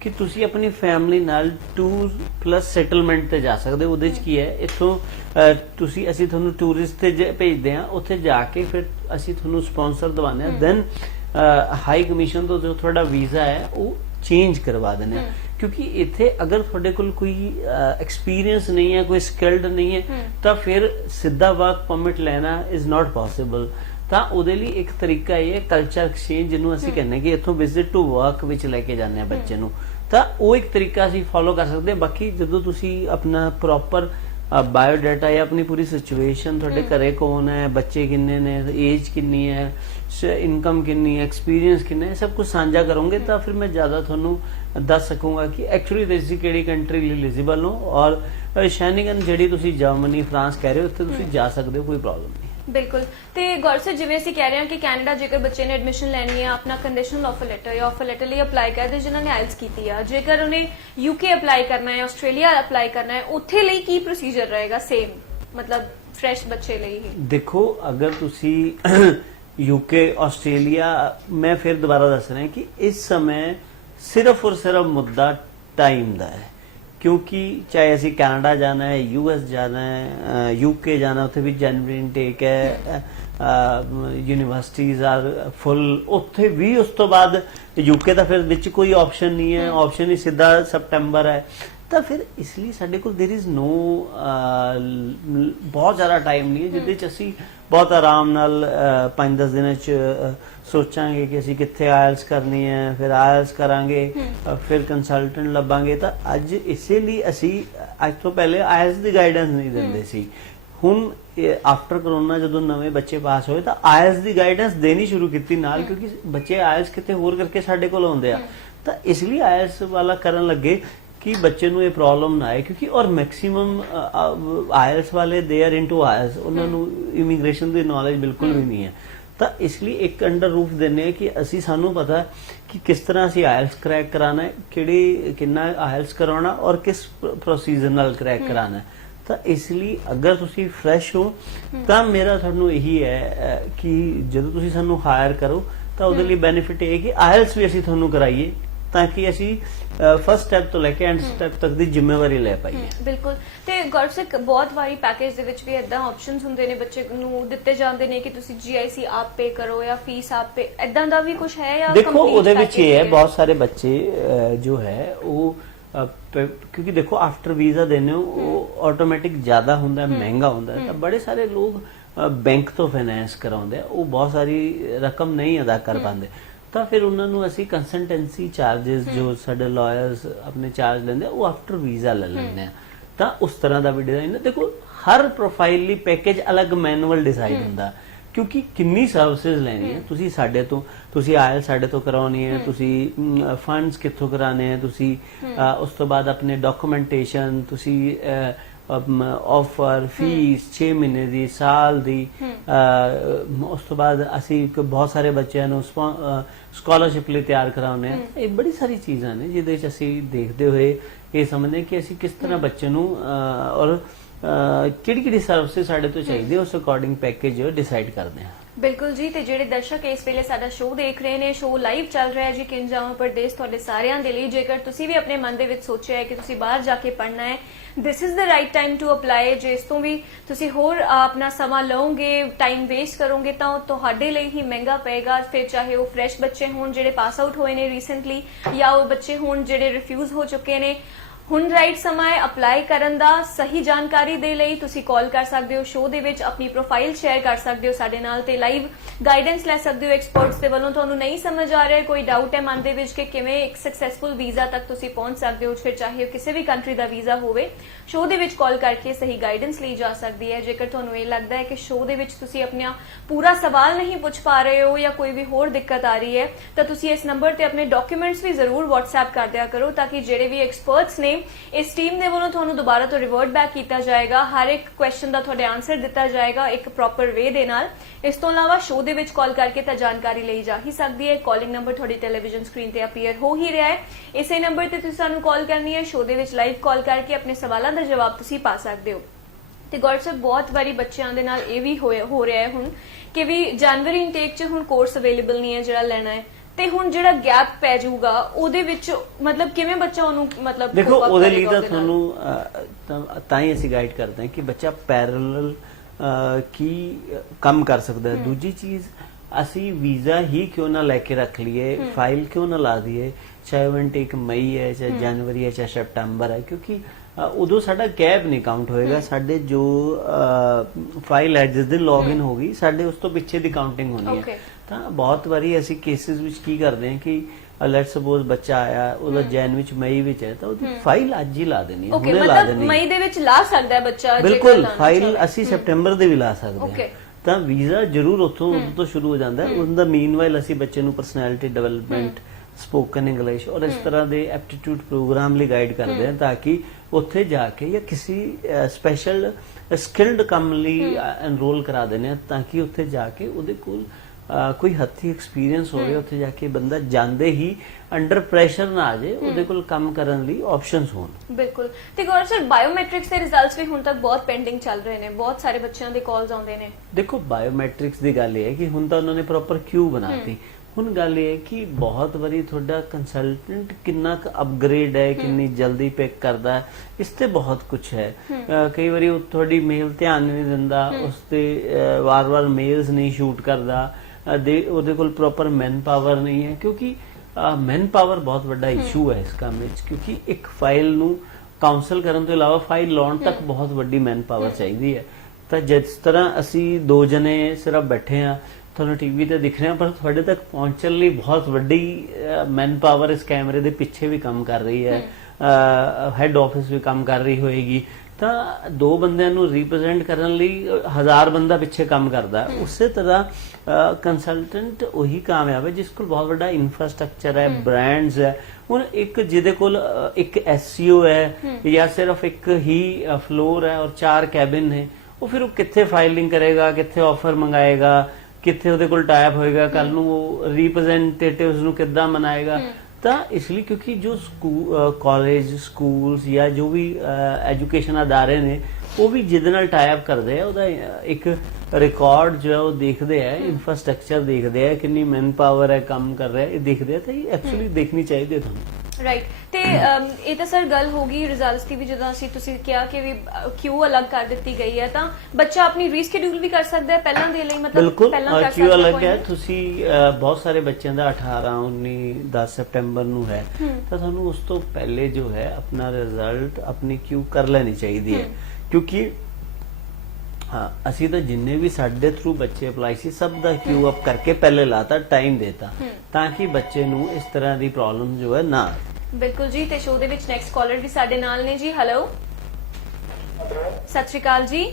ਕਿ ਤੁਸੀਂ ਆਪਣੀ ਫੈਮਿਲੀ ਨਾਲ ਟੂਰ ਪਲੱਸ ਸੈਟਲਮੈਂਟ ਤੇ ਜਾ ਸਕਦੇ ਹੋ। ਉਹਦੇ 'ਚ ਕੀ ਹੈ, ਇੱਥੋਂ ਅਸੀਂ ਤੁਹਾਨੂੰ ਟੂਰਿਸਟ ਤੇ ਭੇਜਦੇ ਹਾਂ, ਉੱਥੇ ਜਾ ਕੇ ਫਿਰ ਅਸੀਂ ਤੁਹਾਨੂੰ ਸਪਾਂਸਰ ਦਵਾਉਂਦੇ ਹਾਂ। ਦੈਨ ਹਾਈ ਕਮਿਸ਼ਨ ਤੋਂ ਜੋ ਤੁਹਾਡਾ ਵੀਜ਼ਾ ਹੈ ਉਹ ਚੇਂਜ ਕਰਵਾ ਦਿੰਦੇ ਹਾਂ। ਕਿਉਂਕਿ ਇੱਥੇ ਅਗਰ ਤੁਹਾਡੇ ਕੋਲ ਕੋਈ ਐਕਸਪੀਰੀਅੰਸ ਨਹੀਂ ਹੈ, ਕੋਈ ਸਕਿਲਡ ਨਹੀਂ ਹੈ, ਤਾਂ ਫਿਰ ਸਿੱਧਾ ਵਰਕ ਪਰਮਿਟ ਲੈਣਾ ਇਜ਼ ਨਾਟ ਪੋਸੀਬਲ। ਤਾਂ ਉਹਦੇ ਲਈ ਇੱਕ ਤਰੀਕਾ ਇਹ ਹੈ ਕਲਚਰ ਐਕਸਚੇਂਜ, ਜਿਹਨੂੰ ਅਸੀਂ ਕਹਿੰਦੇ ਕਿ ਇੱਥੋਂ ਵਿਜ਼ਿਟ ਟੂ ਵਰਕ ਵਿੱਚ ਲੈ ਕੇ ਜਾਂਦੇ ਆ ਬੱਚੇ ਨੂੰ। ਤਾਂ ਉਹ ਇੱਕ ਤਰੀਕਾ ਅਸੀਂ ਫੋਲੋ ਕਰ ਸਕਦੇ ਹਾਂ। ਬਾਕੀ ਜਦੋਂ ਤੁਸੀਂ ਆਪਣਾ ਪ੍ਰੋਪਰ ਬਾਇਓਡਾਟਾ ਜਾਂ ਆਪਣੀ ਪੂਰੀ ਸਿਚੁਏਸ਼ਨ, ਤੁਹਾਡੇ ਘਰੇ ਕੌਣ ਹੈ, ਬੱਚੇ ਕਿੰਨੇ ਨੇ, ਏਜ ਕਿੰਨੀ ਹੈ, ਇਨਕਮ ਕਿੰਨੀ ਹੈ, ਐਕਸਪੀਰੀਅੰਸ ਕਿੰਨਾ ਹੈ, ਸਭ ਕੁਝ ਸਾਂਝਾ ਕਰੋਗੇ ਤਾਂ ਫਿਰ ਮੈਂ ਜ਼ਿਆਦਾ ਤੁਹਾਨੂੰ ਦੱਸ ਸਕੂੰਗਾ ਕਿ ਐਕਚੁਅਲੀ ਤੁਸੀਂ ਕਿਹੜੀ ਕੰਟਰੀ ਲਈ ਐਲੀਜੀਬਲ ਹੋ। ਔਰ ਸ਼ੈਨਿਗਨ ਜਿਹੜੀ ਤੁਸੀਂ ਜਰਮਨੀ, ਫਰਾਂਸ ਕਹਿ ਰਹੇ ਹੋ, ਉੱਥੇ ਤੁਸੀਂ ਜਾ ਸਕਦੇ ਹੋ, ਕੋਈ ਪ੍ਰੋਬਲਮ ਨਹੀਂ। ਬਿਲਕੁਲ। ਤੇ ਗੌਰ ਸਰ, ਜਿਵੇਂ ਅਸੀਂ ਕਹਿ ਰਹੇ ਹਾਂ ਕਿ ਕੈਨੇਡਾ ਜੇਕਰ ਬੱਚੇ ਨੇ ਐਡਮਿਸ਼ਨ ਲੈਣੀ ਹੈ, ਆਪਣਾ ਕੰਡੀਸ਼ਨਲ ਆਫਰ ਲੈਟਰ ਜਾਂ ਆਫਰ ਲੈਟਰ ਲਈ ਅਪਲਾਈ ਕਰਦੇ ਜਿਨ੍ਹਾਂ ਨੇ ਆਇਲਸ ਕੀਤੀ ਆ, ਜੇਕਰ ਉਹਨੇ ਯੂਕੇ ਅਪਲਾਈ ਕਰਨਾ ਹੈ, ਆਸਟ੍ਰੇਲੀਆ ਅਪਲਾਈ ਕਰਨਾ ਹੈ, ਉੱਥੇ ਲਈ ਕੀ ਪ੍ਰੋਸੀਜਰ ਰਹੇਗਾ? ਸੇਮ ਮਤਲਬ ਫਰੈਸ਼ ਬੱਚੇ ਲਈ ਹੀ? ਦੇਖੋ, ਅਗਰ ਤੁਸੀਂ ਯੂਕੇ, ਆਸਟ੍ਰੇਲੀਆ, ਮੈਂ ਫਿਰ ਦੁਬਾਰਾ ਦੱਸ ਰਿਹਾ ਕਿ ਇਸ ਸਮੇਂ ਸਿਰਫ ਔਰ ਸਿਰਫ ਮੁੱਦਾ ਟਾਈਮ ਦਾ ਹੈ। क्योंकि चाहे असी कनाडा जाना है, यूएस जाना है, यूके जाना, उत्थे भी जनवरी इनटेक है, यूनिवर्सिटीज़ आर फुल उत्थे भी। उस तो बाद यूके का फिर विच कोई ऑप्शन नहीं है, ऑप्शन ही सीधा सितंबर है। तो फिर इसलिए साडे कोल देयर इज़ नो बहुत ज़्यादा टाइम नहीं है जिहदे च असी बहुत आराम नाल 5-10 दिनों च सोचांगे कि असी कित्थे आयल्स करनी है, फिर आयल्स करांगे, फिर कंसल्टेंट लभांगे। तो अज इसे लिए असी अज तो पहले आयल्स की गाइडेंस नहीं देंदे सी। हुण आफ्टर करोना जो नवे बच्चे पास होए तो आयल्स की गाइडेंस देनी शुरू की नाल, क्योंकि बच्चे आयल्स किते होर करके साडे कोल आउंदे आ। तो इसलिए आयल्स वाला करन लगे कि बच्चे ਨੂੰ ਇਹ ਪ੍ਰੋਬਲਮ ਨਾ ਆਏ। ਕਿਉਂਕਿ ਔਰ ਮੈਕਸਿਮਮ ਆਇਲਸ ਵਾਲੇ ਦੇ ਆਰ ਇਨਟੂ ਆਇਲਸ, ਉਹਨਾਂ ਨੂੰ ਇਮੀਗ੍ਰੇਸ਼ਨ ਦੀ ਨੌਲੇਜ ਬਿਲਕੁਲ ਵੀ ਨਹੀਂ ਹੈ। ਤਾਂ ਇਸ ਲਈ ਇੱਕ ਅੰਡਰ ਰੂਫ ਦਿੰਨੇ ਆ ਕਿ ਅਸੀਂ, ਸਾਨੂੰ ਪਤਾ ਕਿ ਕਿਸ ਤਰ੍ਹਾਂ ਅਸੀਂ ਆਇਲਸ ਕਰੈਕ ਕਰਾਣਾ ਹੈ, ਕਿੰਨਾ ਆਇਲਸ ਕਰਾਉਣਾ ਔਰ ਕਿਸ ਪ੍ਰੋਸੀਜਰ ਨਾਲ ਕਰੈਕ ਕਰਾਣਾ ਹੈ। ਤਾਂ ਇਸ ਲਈ ਅਗਰ ਤੁਸੀਂ ਫਰੈਸ਼ ਹੋ ਤਾਂ ਮੇਰਾ ਤੁਹਾਨੂੰ ਇਹੀ ਹੈ ਕਿ ਜਦੋਂ ਤੁਸੀਂ ਸਾਨੂੰ ਹਾਇਰ ਕਰੋ ਤਾਂ ਉਹਦੇ ਲਈ ਬੈਨੀਫਿਟ ਇਹ ਹੈ ਕਿ ਆਇਲਸ ਵੀ ਅਸੀਂ ਤੁਹਾਨੂੰ ਕਰਾਈਏ ਤਾਂ ਕਿ ਅਸੀਂ ਫਸਟ ਸਟੈਪ ਤੋਂ ਲੈ ਕੇ ਐਂਡ ਸਟੈਪ ਤੱਕ ਦੀ ਜ਼ਿੰਮੇਵਾਰੀ ਲੈ ਪਾਈਏ। ਬਿਲਕੁਲ। ਤੇ ਗੌਰਵ ਸਿੰਘ, ਬਹੁਤ ਵਾਰੀ ਪੈਕੇਜ ਦੇ ਵਿੱਚ ਵੀ ਇਦਾਂ ਆਪਸ਼ਨਸ ਹੁੰਦੇ ਨੇ, ਬੱਚੇ ਨੂੰ ਦਿੱਤੇ ਜਾਂਦੇ ਨੇ ਕਿ ਤੁਸੀਂ GIC ਆਪ ਪੇ ਕਰੋ ਜਾਂ ਫੀਸ ਆਪ ਪੇ, ਇਦਾਂ ਦਾ ਵੀ ਕੁਝ ਹੈ? ਜਾਂ ਦੇਖੋ, ਉਹਦੇ ਵਿੱਚ ਇਹ ਹੈ ਬਹੁਤ ਸਾਰੇ ਬੱਚੇ ਜੋ ਹੈ ਉਹ ਕਿਉਂਕਿ ਦੇਖੋ ਆਫਟਰ ਵੀਜ਼ਾ ਦੇਣੇ ਉਹ ਆਟੋਮੈਟਿਕ ਜ਼ਿਆਦਾ ਹੁੰਦਾ, ਮਹਿੰਗਾ ਹੁੰਦਾ, ਤਾਂ ਬੜੇ ਸਾਰੇ ਲੋਕ ਬੈਂਕ ਤੋਂ ਫਾਈਨੈਂਸ ਕਰਾਉਂਦੇ ਆ, ਉਹ ਬਹੁਤ ਸਾਰੀ ਰਕਮ ਨਹੀਂ ਅਦਾ ਕਰ ਪਾਉਂਦੇ। ਤਾਂ ਫਿਰ ਉਹਨਾਂ ਨੂੰ ਅਸੀਂ ਕੰਸਲਟੈਂਸੀ ਚਾਰजेस ਜੋ ਸਾਡੇ ਲਾਇਰਸ ਆਪਣੇ ਚਾਰਜ ਲੈਂਦੇ ਆ, ਉਹ ਆਫਟਰ ਵੀਜ਼ਾ ਲੈ ਲੈਂਦੇ ਆ। ਤਾਂ ਉਸ ਤਰ੍ਹਾਂ ਦਾ ਵੀ ਡਿਜ਼ਾਈਨ ਹੈ। ਦੇਖੋ, ਹਰ ਪ੍ਰੋਫਾਈਲ ਲਈ ਪੈਕੇਜ ਅਲੱਗ ਮੈਨੂਅਲ ਡਿਸਾਈਡ ਹੁੰਦਾ, ਕਿਉਂਕਿ ਕਿੰਨੀ ਸਰਵਿਸਿਜ਼ ਲੈਣੀ ਹੈ ਤੁਸੀਂ ਸਾਡੇ ਤੋਂ। ਤੁਸੀਂ ਆਇਲ ਸਾਡੇ ਤੋਂ ਕਰਾਉਣੀ ਹੈ, ਤੁਸੀਂ ਫੰਡਸ ਕਿੱਥੋਂ ਕਰਾਣੇ ਹੈ, ਤੁਸੀਂ ਉਸ ਤੋਂ ਬਾਅਦ ਆਪਣੇ ਡਾਕੂਮੈਂਟੇਸ਼ਨ, ਤੁਸੀਂ ਆਫਰ, ਫੀਸ 6 ਮਹੀਨੇ ਦੀ, ਸਾਲ ਦੀ, ਉਸ ਤੋਂ ਬਾਅਦ ਅਸੀਂ ਬਹੁਤ ਸਾਰੇ ਬੱਚਿਆਂ ਨੂੰ ਸਕਾਲਰਸ਼ਿਪ ਲਈ ਤਿਆਰ ਕਰਾਉਣੇ ਆ। ਇਹ ਬੜੀ ਸਾਰੀ ਚੀਜ਼ਾਂ ਨੇ ਜਿਹਦੇ ਵਿੱਚ ਅਸੀਂ ਦੇਖਦੇ ਹੋਏ ਇਹ ਸਮਝਦੇ ਕਿ ਅਸੀਂ ਕਿਸ ਤਰ੍ਹਾਂ ਬੱਚੇ ਨੂੰ ਔਰ ਕਿਹੜੀ ਸਰਵਿਸ ਸਾਡੇ ਤੋਂ ਚਾਹੀਦੀ ਹੈ, ਉਸ ਅਕੋਰਡਿੰਗ ਪੈਕੇਜ ਡਿਸਾਈਡ ਕਰਦੇ ਹਾਂ। ਬਿਲਕੁਲ ਜੀ। ਤੇ ਜਿਹੜੇ ਦਰਸ਼ਕ ਇਸ ਵੇਲੇ ਸਾਡਾ ਸ਼ੋਅ ਦੇਖ ਰਹੇ ਨੇ, ਸ਼ੋਅ ਲਾਈਵ ਚੱਲ ਰਿਹਾ ਹੈ ਜੀ ਕਿੰਜ ਜਾਵਾਂ ਪਰਦੇਸ, ਤੁਹਾਡੇ ਸਾਰਿਆਂ ਦੇ ਲਈ। ਜੇਕਰ ਤੁਸੀਂ ਵੀ ਆਪਣੇ ਮਨ ਦੇ ਵਿੱਚ ਸੋਚਿਆ ਹੈ ਕਿ ਤੁਸੀਂ ਬਾਹਰ ਜਾ ਕੇ ਪੜ੍ਹਨਾ ਹੈ, this is the right time to apply. ਜੇ ਇਸ ਤੋਂ ਵੀ ਤੁਸੀਂ ਹੋਰ ਆਪਣਾ ਸਮਾਂ ਲਓਗੇ, ਟਾਈਮ ਵੇਸਟ ਕਰੋਗੇ, ਤਾਂ ਉਹ ਤੁਹਾਡੇ ਲਈ ਹੀ ਮਹਿੰਗਾ ਪਏਗਾ। ਫਿਰ ਚਾਹੇ ਉਹ ਫਰੈਸ਼ ਬੱਚੇ ਹੋਣ ਜਿਹੜੇ ਪਾਸ ਆਊਟ ਹੋਏ ਨੇ ਰੀਸੈਂਟਲੀ, ਜਾਂ ਉਹ ਬੱਚੇ ਹੋਣ ਜਿਹੜੇ ਰਿਫਿਊਜ਼ ਹੋ ਚੁੱਕੇ ਨੇ, ਹੁਣ ਰਾਈਟ ਸਮਾਂ ਹੈ ਅਪਲਾਈ ਕਰਨ ਦਾ। ਸਹੀ ਜਾਣਕਾਰੀ ਦੇ ਲਈ ਤੁਸੀਂ ਕਾਲ ਕਰ ਸਕਦੇ ਹੋ, ਸ਼ੋਅ ਦੇ ਵਿੱਚ ਆਪਣੀ ਪ੍ਰੋਫਾਈਲ ਸ਼ੇਅਰ ਕਰ ਸਕਦੇ ਹੋ ਸਾਡੇ ਨਾਲ ਤੇ ਲਾਈਵ ਗਾਈਡੈਂਸ ਲੈ ਸਕਦੇ ਹੋ ਐਕਸਪਰਟਸ ਦੇ ਵੱਲੋਂ। ਤੁਹਾਨੂੰ ਨਹੀਂ ਸਮਝ ਆ ਰਿਹਾ, ਕੋਈ ਡਾਊਟ ਹੈ ਮਨ ਦੇ ਵਿੱਚ ਕਿ ਕਿਵੇਂ ਇੱਕ ਸਕਸੈਸਫੁਲ ਵੀਜ਼ਾ ਤੱਕ ਤੁਸੀਂ ਪਹੁੰਚ ਸਕਦੇ ਹੋ, ਫਿਰ ਚਾਹੇ ਉਹ ਕਿਸੇ ਵੀ ਕੰਟਰੀ ਦਾ ਵੀਜ਼ਾ ਹੋਵੇ, ਸ਼ੋਅ ਦੇ ਵਿੱਚ ਕਾਲ ਕਰਕੇ ਸਹੀ ਗਾਈਡੈਂਸ ਲਈ ਜਾ ਸਕਦੀ ਹੈ। ਜੇਕਰ ਤੁਹਾਨੂੰ ਇਹ ਲੱਗਦਾ ਹੈ ਕਿ ਸ਼ੋਅ ਦੇ ਵਿੱਚ ਤੁਸੀਂ ਆਪਣਾ ਪੂਰਾ ਸਵਾਲ ਨਹੀਂ ਪੁੱਛ ਪਾ ਰਹੇ ਹੋ ਜਾਂ ਕੋਈ ਵੀ ਹੋਰ ਦਿੱਕਤ ਆ ਰਹੀ ਹੈ ਤਾਂ ਤੁਸੀਂ ਇਸ ਨੰਬਰ ਤੇ ਆਪਣੇ ਡਾਕੂਮੈਂਟਸ ਵੀ ਜ਼ਰੂਰ WhatsApp ਕਰ ਦਿਆ ਕਰੋ ਤਾਂ ਕਿ ਜਿਹੜੇ ਵੀ ਐਕਸਪਰਟਸ ਨੇ ਇਸ ਟੀਮ ਦੇ ਵੱਲੋਂ ਤੁਹਾਨੂੰ ਦੁਬਾਰਾ ਤੋਂ ਰਿਵਰਟ ਬੈਕ ਕੀਤਾ ਜਾਏਗਾ। ਹਰ ਇੱਕ ਕੁਐਸਚਨ ਦਾ ਤੁਹਾਡੇ ਆਨਸਰ ਦਿੱਤਾ ਜਾਏਗਾ ਇੱਕ ਪ੍ਰੋਪਰ ਵੇ ਦੇ ਨਾਲ। ਇਸ ਤੋਂ ਇਲਾਵਾ ਸ਼ੋਅ ਦੇ ਵਿੱਚ ਕਾਲ ਕਰਕੇ ਤਾਂ ਜਾਣਕਾਰੀ ਲਈ ਜਾ ਹੀ ਸਕਦੀ ਹੈ। ਕਾਲਿੰਗ ਨੰਬਰ ਤੁਹਾਡੀ ਟੈਲੀਵਿਜ਼ਨ ਸਕਰੀਨ ਤੇ ਅਪੀਅਰ ਹੋ ਹੀ ਰਿਹਾ ਹੈ। ਇਸੇ ਨੰਬਰ ਤੇ ਤੁਸੀਂ ਸਾਨੂੰ ਕਾਲ ਕਰਨੀ ਹੈ। ਸ਼ੋਅ ਦੇ ਵਿੱਚ ਲਾਈਵ ਕਾਲ ਕਰਕੇ ਆਪਣੇ ਸਵਾਲਾਂ ਦਾ ਜਵਾਬ ਤੁਸੀਂ ਪਾ ਸਕਦੇ ਹੋ। ਤੇ ਗੌਰਵ ਸਾਹਿਬ, ਬਹੁਤ ਵਾਰੀ ਬੱਚਿਆਂ ਦੇ ਨਾਲ ਇਹ ਵੀ ਹੋ ਰਿਹਾ ਹੈ ਹੁਣ ਕਿ ਵੀ ਜਨਵਰੀ ਇਨਟੇਕ 'ਚ ਹੁਣ ਕੋਰਸ ਅਵੇਲੇਬਲ ਨਹੀਂ ਹੈ ਜਿਹੜਾ ਲੈਣਾ ਹੈ, ਤੇ ਹੁਣ ਜਿਹੜਾ ਗੈਪ ਪੈ ਜਾਊਗਾ ਉਹਦੇ ਵਿੱਚ ਮਤਲਬ ਕਿਵੇਂ ਬੱਚਾ ਉਹਨੂੰ ਮਤਲਬ ਦੇਖੋ cope up ਉਹਦੇ ਲਈ ਕਰੇਗਾ ਤਾਂ ਉਹਦੇ ਨਾਲ? ਤੁਹਾਨੂੰ ਤਾਂ ਹੀ ਅਸੀਂ ਗਾਈਡ ਕਰਦੇ ਹਾਂ ਕਿ ਬੱਚਾ ਪੈਰਲਲ ਕੀ ਕੰਮ ਕਰ ਸਕਦਾ ਹੈ। ਦੂਜੀ ਚੀਜ਼, ਅਸੀਂ ਵੀਜ਼ਾ ਹੀ ਕਿਉਂ ਨਾ ਲੈ ਕੇ ਰੱਖ ਲਈਏ, ਫਾਈਲ ਕਿਉਂ ਨਾ ਲਾ ਦਈਏ, ਚਾਹੇ ਉਹ ਇਨਟੇਕ ਮਈ ਹੈ, ਚਾਹੇ ਜਨਵਰੀ ਹੈ, ਚਾਹੇ ਸਤੰਬਰ ਹੈ, ਕਿਉਂਕਿ ਉਦੋਂ ਸਾਡਾ ਗੈਪ ਨਹੀਂ ਕਾਊਂਟ ਹੋਏਗਾ। ਸਾਡੇ ਜੋ ਫਾਈਲ ਹੈ ਜਿਸ ਦਿਨ ਲੌਗਇਨ ਹੋ ਗਈ, ਸਾਡੇ ਉਸ ਤੋਂ ਪਿੱਛੇ ਦੀ ਕਾਊਂਟਿੰਗ ਹੋਣੀ ਹੈ। ਤਾਂ ਬਹੁਤ ਵਾਰੀ ਅਸੀਂ ਕੇਸਿਸ ਵਿੱਚ ਕੀ ਕਰਦੇ ਹਾਂ ਕਿ ਲੈਟਸ ਸਪੋਜ਼ ਬੱਚਾ ਆਇਆ, ਉਹਦਾ ਜੈਨ ਵਿੱਚ ਮਈ ਵਿੱਚ ਹੈ, ਤਾਂ ਉਹਦੀ ਫਾਈਲ ਅੱਜ ਹੀ ਲਾ ਦੇਣੀ, ਹੁਣੇ ਲਾ ਮਤਲਬ ਦੇਣੀ। ਮਈ ਦੇ ਵਿੱਚ ਲਾ ਸਕਦਾ ਹੈ ਬੱਚਾ? ਬਿਲਕੁਲ, ਫਾਈਲ ਅਸੀਂ ਸੈਪਟੈਂਬਰ ਦੇ ਵੀ ਲਾ ਸਕਦੇ ਹਾਂ। ਤਾਂ ਵੀਜ਼ਾ ਜ਼ਰੂਰ ਉੱਥੋਂ ਤੋਂ ਸ਼ੁਰੂ ਹੋ ਜਾਂਦਾ ਹੈ। ਉਸ ਦਾ ਮੀਨਵਾਈਲ ਅਸੀਂ ਬੱਚੇ ਨੂੰ ਪਰਸਨੈਲਿਟੀ ਡਿਵੈਲਪਮੈਂਟ, ਸਪੋਕਨ ਇੰਗਲਿਸ਼ ਔਰ ਇਸ ਤਰ੍ਹਾਂ ਦੇ ਐਪਟੀਟਿਊਡ ਪ੍ਰੋਗਰਾਮ ਲਈ ਗਾਈਡ ਕਰਦੇ ਹਾਂ ਤਾਂ ਕਿ ਉੱਥੇ ਜਾ ਕੇ ਜਾਂ ਕਿਸੇ ਸਪੈਸ਼ਲ ਸਕਿਲਡ ਕੰਮ ਲਈ ਐਨਰੋਲ ਕਰਾ ਦਿੰਦੇ ਹਾਂ ਤਾਂ ਕਿ ਉੱਥੇ ਜਾ ਕੇ ਉਹਦੇ ਕੋਲ ਕੋਈ ਹੱਥੀ ਐਕਸਪੀਰੀਅੰਸ ਹੋਵੇ, ਉੱਥੇ ਜਾ ਕੇ ਬੰਦਾ ਜਾਂਦੇ ਹੀ ਅੰਡਰ ਪ੍ਰੈਸ਼ਰ ਨਾ ਆ ਜਾਏ, ਉਹਦੇ ਕੋਲ ਕੰਮ ਕਰਨ ਲਈ ਆਪਸ਼ਨਸ ਹੋਣ। ਬਿਲਕੁਲ। ਤੇ ਗੌਰਵ ਸਰ, ਬਾਇਓਮੈਟ੍ਰਿਕਸ ਦੇ ਰਿਜ਼ਲਟਸ ਵੀ ਹੁਣ ਤੱਕ ਬਹੁਤ ਪੈਂਡਿੰਗ ਚੱਲ ਰਹੇ ਨੇ, ਬਹੁਤ ਸਾਰੇ ਬੱਚਿਆਂ ਦੇ ਕਾਲਸ ਆਉਂਦੇ ਨੇ। ਦੇਖੋ ਬਾਇਓਮੈਟ੍ਰਿਕਸ ਦੀ ਗੱਲ ਇਹ ਹੈ ਕਿ ਹੁਣ ਤਾਂ ਉਹਨਾਂ ਨੇ ਪ੍ਰੋਪਰ ਕਿਊ ਬਣਾਤੀ। ਹੁਣ ਗੱਲ ਇਹ ਹੈ ਕਿ ਬਹੁਤ ਵਾਰੀ ਤੁਹਾਡਾ ਕੰਸਲਟੈਂਟ ਕਿੰਨਾ ਕੁ ਅਪਗ੍ਰੇਡ ਹੈ, ਕਿੰਨੀ ਜਲਦੀ ਪਿਕ ਕਰਦਾ ਹੈ, ਇਸ ਤੇ ਬਹੁਤ ਕੁਝ ਹੈ। ਕਈ ਵਾਰੀ ਉਹ ਤੁਹਾਡੀ ਮੇਲ ਧਿਆਨ ਨਹੀਂ ਦਿੰਦਾ, ਉਸ ਤੇ ਵਾਰ-ਵਾਰ ਮੇਲਸ ਨਹੀਂ ਸ਼ੂਟ ਕਰਦਾ, ਉਹਦੇ ਕੋਲ ਪ੍ਰੋਪਰ ਮੈਨ ਪਾਵਰ ਨਹੀਂ ਹੈ, ਕਿਉਂਕਿ ਮੈਨ ਪਾਵਰ ਬਹੁਤ ਵੱਡਾ ਇਸ਼ੂ ਹੈ ਇਸ ਕੰਮ ਵਿੱਚ, ਕਿਉਂਕਿ ਇੱਕ ਫਾਈਲ ਨੂੰ ਕਾਉਂਸਲ ਕਰਨ ਤੋਂ ਇਲਾਵਾ ਫਾਈਲ ਲਾਉਣ ਤੱਕ ਬਹੁਤ ਵੱਡੀ ਮੈਨ ਪਾਵਰ ਚਾਹੀਦੀ ਹੈ। ਤਾਂ ਜਿਸ ਤਰ੍ਹਾਂ ਅਸੀਂ 2 ਜਣੇ ਸਿਰਫ ਬੈਠੇ ਆ, ਤੁਹਾਨੂੰ ਟੀਵੀ ਤੇ ਦਿਖ ਰਿਹਾ, ਪਰ ਤੁਹਾਡੇ ਤੱਕ ਪਹੁੰਚਣ ਲਈ ਬਹੁਤ ਵੱਡੀ ਮੈਨ ਪਾਵਰ ਇਸ ਕੈਮਰੇ ਦੇ ਪਿੱਛੇ ਵੀ ਕੰਮ ਕਰ ਰਹੀ ਹੈ, ਹੈੱਡ ਆਫਿਸ ਵੀ ਕੰਮ ਕਰ ਰਹੀ ਹੋਏਗੀ। ਤਾਂ 2 ਬੰਦਿਆਂ ਨੂੰ ਰਿਪਰੈਜ਼ੈਂਟ ਕਰਨ ਲਈ 1000 ਬੰਦਾ ਪਿੱਛੇ ਕੰਮ ਕਰਦਾ। ਉਸੇ ਤਰ੍ਹਾਂ ਕੰਸਲਟੈਂਟ ਉਹੀ ਕਾਮਯਾਬ ਹੈ ਜਿਸ ਕੋਲ ਬਹੁਤ ਵੱਡਾ ਇਨਫਰਾਸਟ੍ਰਕਚਰ ਹੈ, ਬ੍ਰਾਂਡਸ ਹੈ। ਹੁਣ ਇੱਕ ਜਿਹਦੇ ਕੋਲ ਇੱਕ SEO ਹੈ ਜਾਂ ਸਿਰਫ ਇੱਕ ਹੀ ਫਲੋਰ ਹੈ ਔਰ 4 ਕੈਬਿਨ ਨੇ, ਉਹ ਫਿਰ ਉਹ ਕਿੱਥੇ ਫਾਈਲਿੰਗ ਕਰੇਗਾ, ਕਿੱਥੇ ਆਫਰ ਮੰਗਾਏਗਾ, ਕਿੱਥੇ ਉਹਦੇ ਕੋਲ ਟਾਈਪ ਹੋਏਗਾ, ਕੱਲ ਨੂੰ ਉਹ ਰਿਪਰੈਜ਼ੈਂਟੇਟਿਵਸ ਨੂੰ ਕਿੱਦਾਂ ਮਨਾਏਗਾ। ਤਾਂ ਇਸ ਲਈ ਕਿਉਂਕਿ ਜੋ ਕਾਲਜ, ਸਕੂਲਸ ਜਾਂ ਜੋ ਵੀ ਐਜੂਕੇਸ਼ਨ ਅਦਾਰੇ ਨੇ, ਉਹ ਵੀ ਜਿਹਦੇ ਨਾਲ ਟਾਈਪ ਕਰਦੇ ਆ, ਉਹਦਾ ਇੱਕ ਰਿਕਾਰਡ ਜੋ ਹੈ ਉਹ ਦੇਖਦੇ ਆ, ਇਨਫਰਾਸਟ੍ਰਕਚਰ ਦੇਖਦੇ ਆ, ਕਿੰਨੀ ਮੈਨ ਪਾਵਰ ਹੈ ਕੰਮ ਕਰ ਰਿਹਾ, ਇਹ ਦੇਖਦੇ ਆ। ਤਾਂ ਇਹ ਐਕਚੁਅਲੀ ਦੇਖਣੀ ਚਾਹੀਦੀ ਹੈ ਤੁਹਾਨੂੰ। ਰਾਈਟ। ਤੇ ਇਹ ਤਾਂ ਸਰ ਗੱਲ ਹੋ ਗਈ ਰਿਜ਼ਲਟਸ ਦੀ ਵੀ, ਜਦੋਂ ਤੁਸੀਂ ਕਿਹਾ ਕਿ ਵੀ ਕਿਊ ਅਲੱਗ ਕਰ ਦਿੱਤੀ ਗਈ ਹੈ, ਤਾਂ ਬੱਚਾ ਆਪਣੀ ਰੀਸ਼ਡਿਊਲ ਵੀ ਕਰ ਸਕਦਾ ਹੈ ਪਹਿਲਾਂ ਦੇ ਲਈ, ਮਤਲਬ ਪਹਿਲਾਂ ਕਰ ਸਕਦਾ ਹੈ। ਕਿਊ ਅਲੱਗ ਹੈ। ਤੁਸੀਂ ਬਹੁਤ ਸਾਰੇ ਬੱਚਿਆਂ ਦਾ 18, 19, 10 ਸਤੰਬਰ ਨੂੰ ਹੈ, ਤਾਂ ਤੁਹਾਨੂੰ ਉਸ ਤੋਂ ਪਹਿਲੇ ਜੋ ਹੈ ਆਪਣਾ ਰਿਜ਼ਲਟ, ਆਪਣੀ ਕਿਊ ਕਰ ਲੈਣੀ ਚਾਹੀਦੀ ਹੈ, ਕਿਉਂਕਿ ਹਾਂ ਅਸੀਂ ਤਾਂ ਜਿੰਨੇ ਵੀ ਸਾਡੇ ਥਰੂ ਬੱਚੇ ਅਪਲਾਈ ਸੀ ਸਭ ਦਾ ਕਿਊ ਅਪ ਕਰਕੇ ਪਹਿਲੇ ਲਾਤਾ, ਟਾਈਮ ਦੇਤਾ, ਤਾਂ ਕਿ ਬੱਚੇ ਨੂੰ ਇਸ ਤਰ੍ਹਾਂ ਦੀ ਪ੍ਰੋਬਲਮ ਜੋ ਹੈ ਨਾ। ਬਿਲਕੁਲ ਜੀ। ਤੇ ਸ਼ੋਅ ਦੇ ਵਿੱਚ ਨੈਕਸਟ ਕਾਲਰ ਵੀ ਸਾਡੇ ਨਾਲ ਨੇ ਜੀ। ਹੈਲੋ, ਸਤਿ ਸ਼੍ਰੀ ਅਕਾਲ ਜੀ।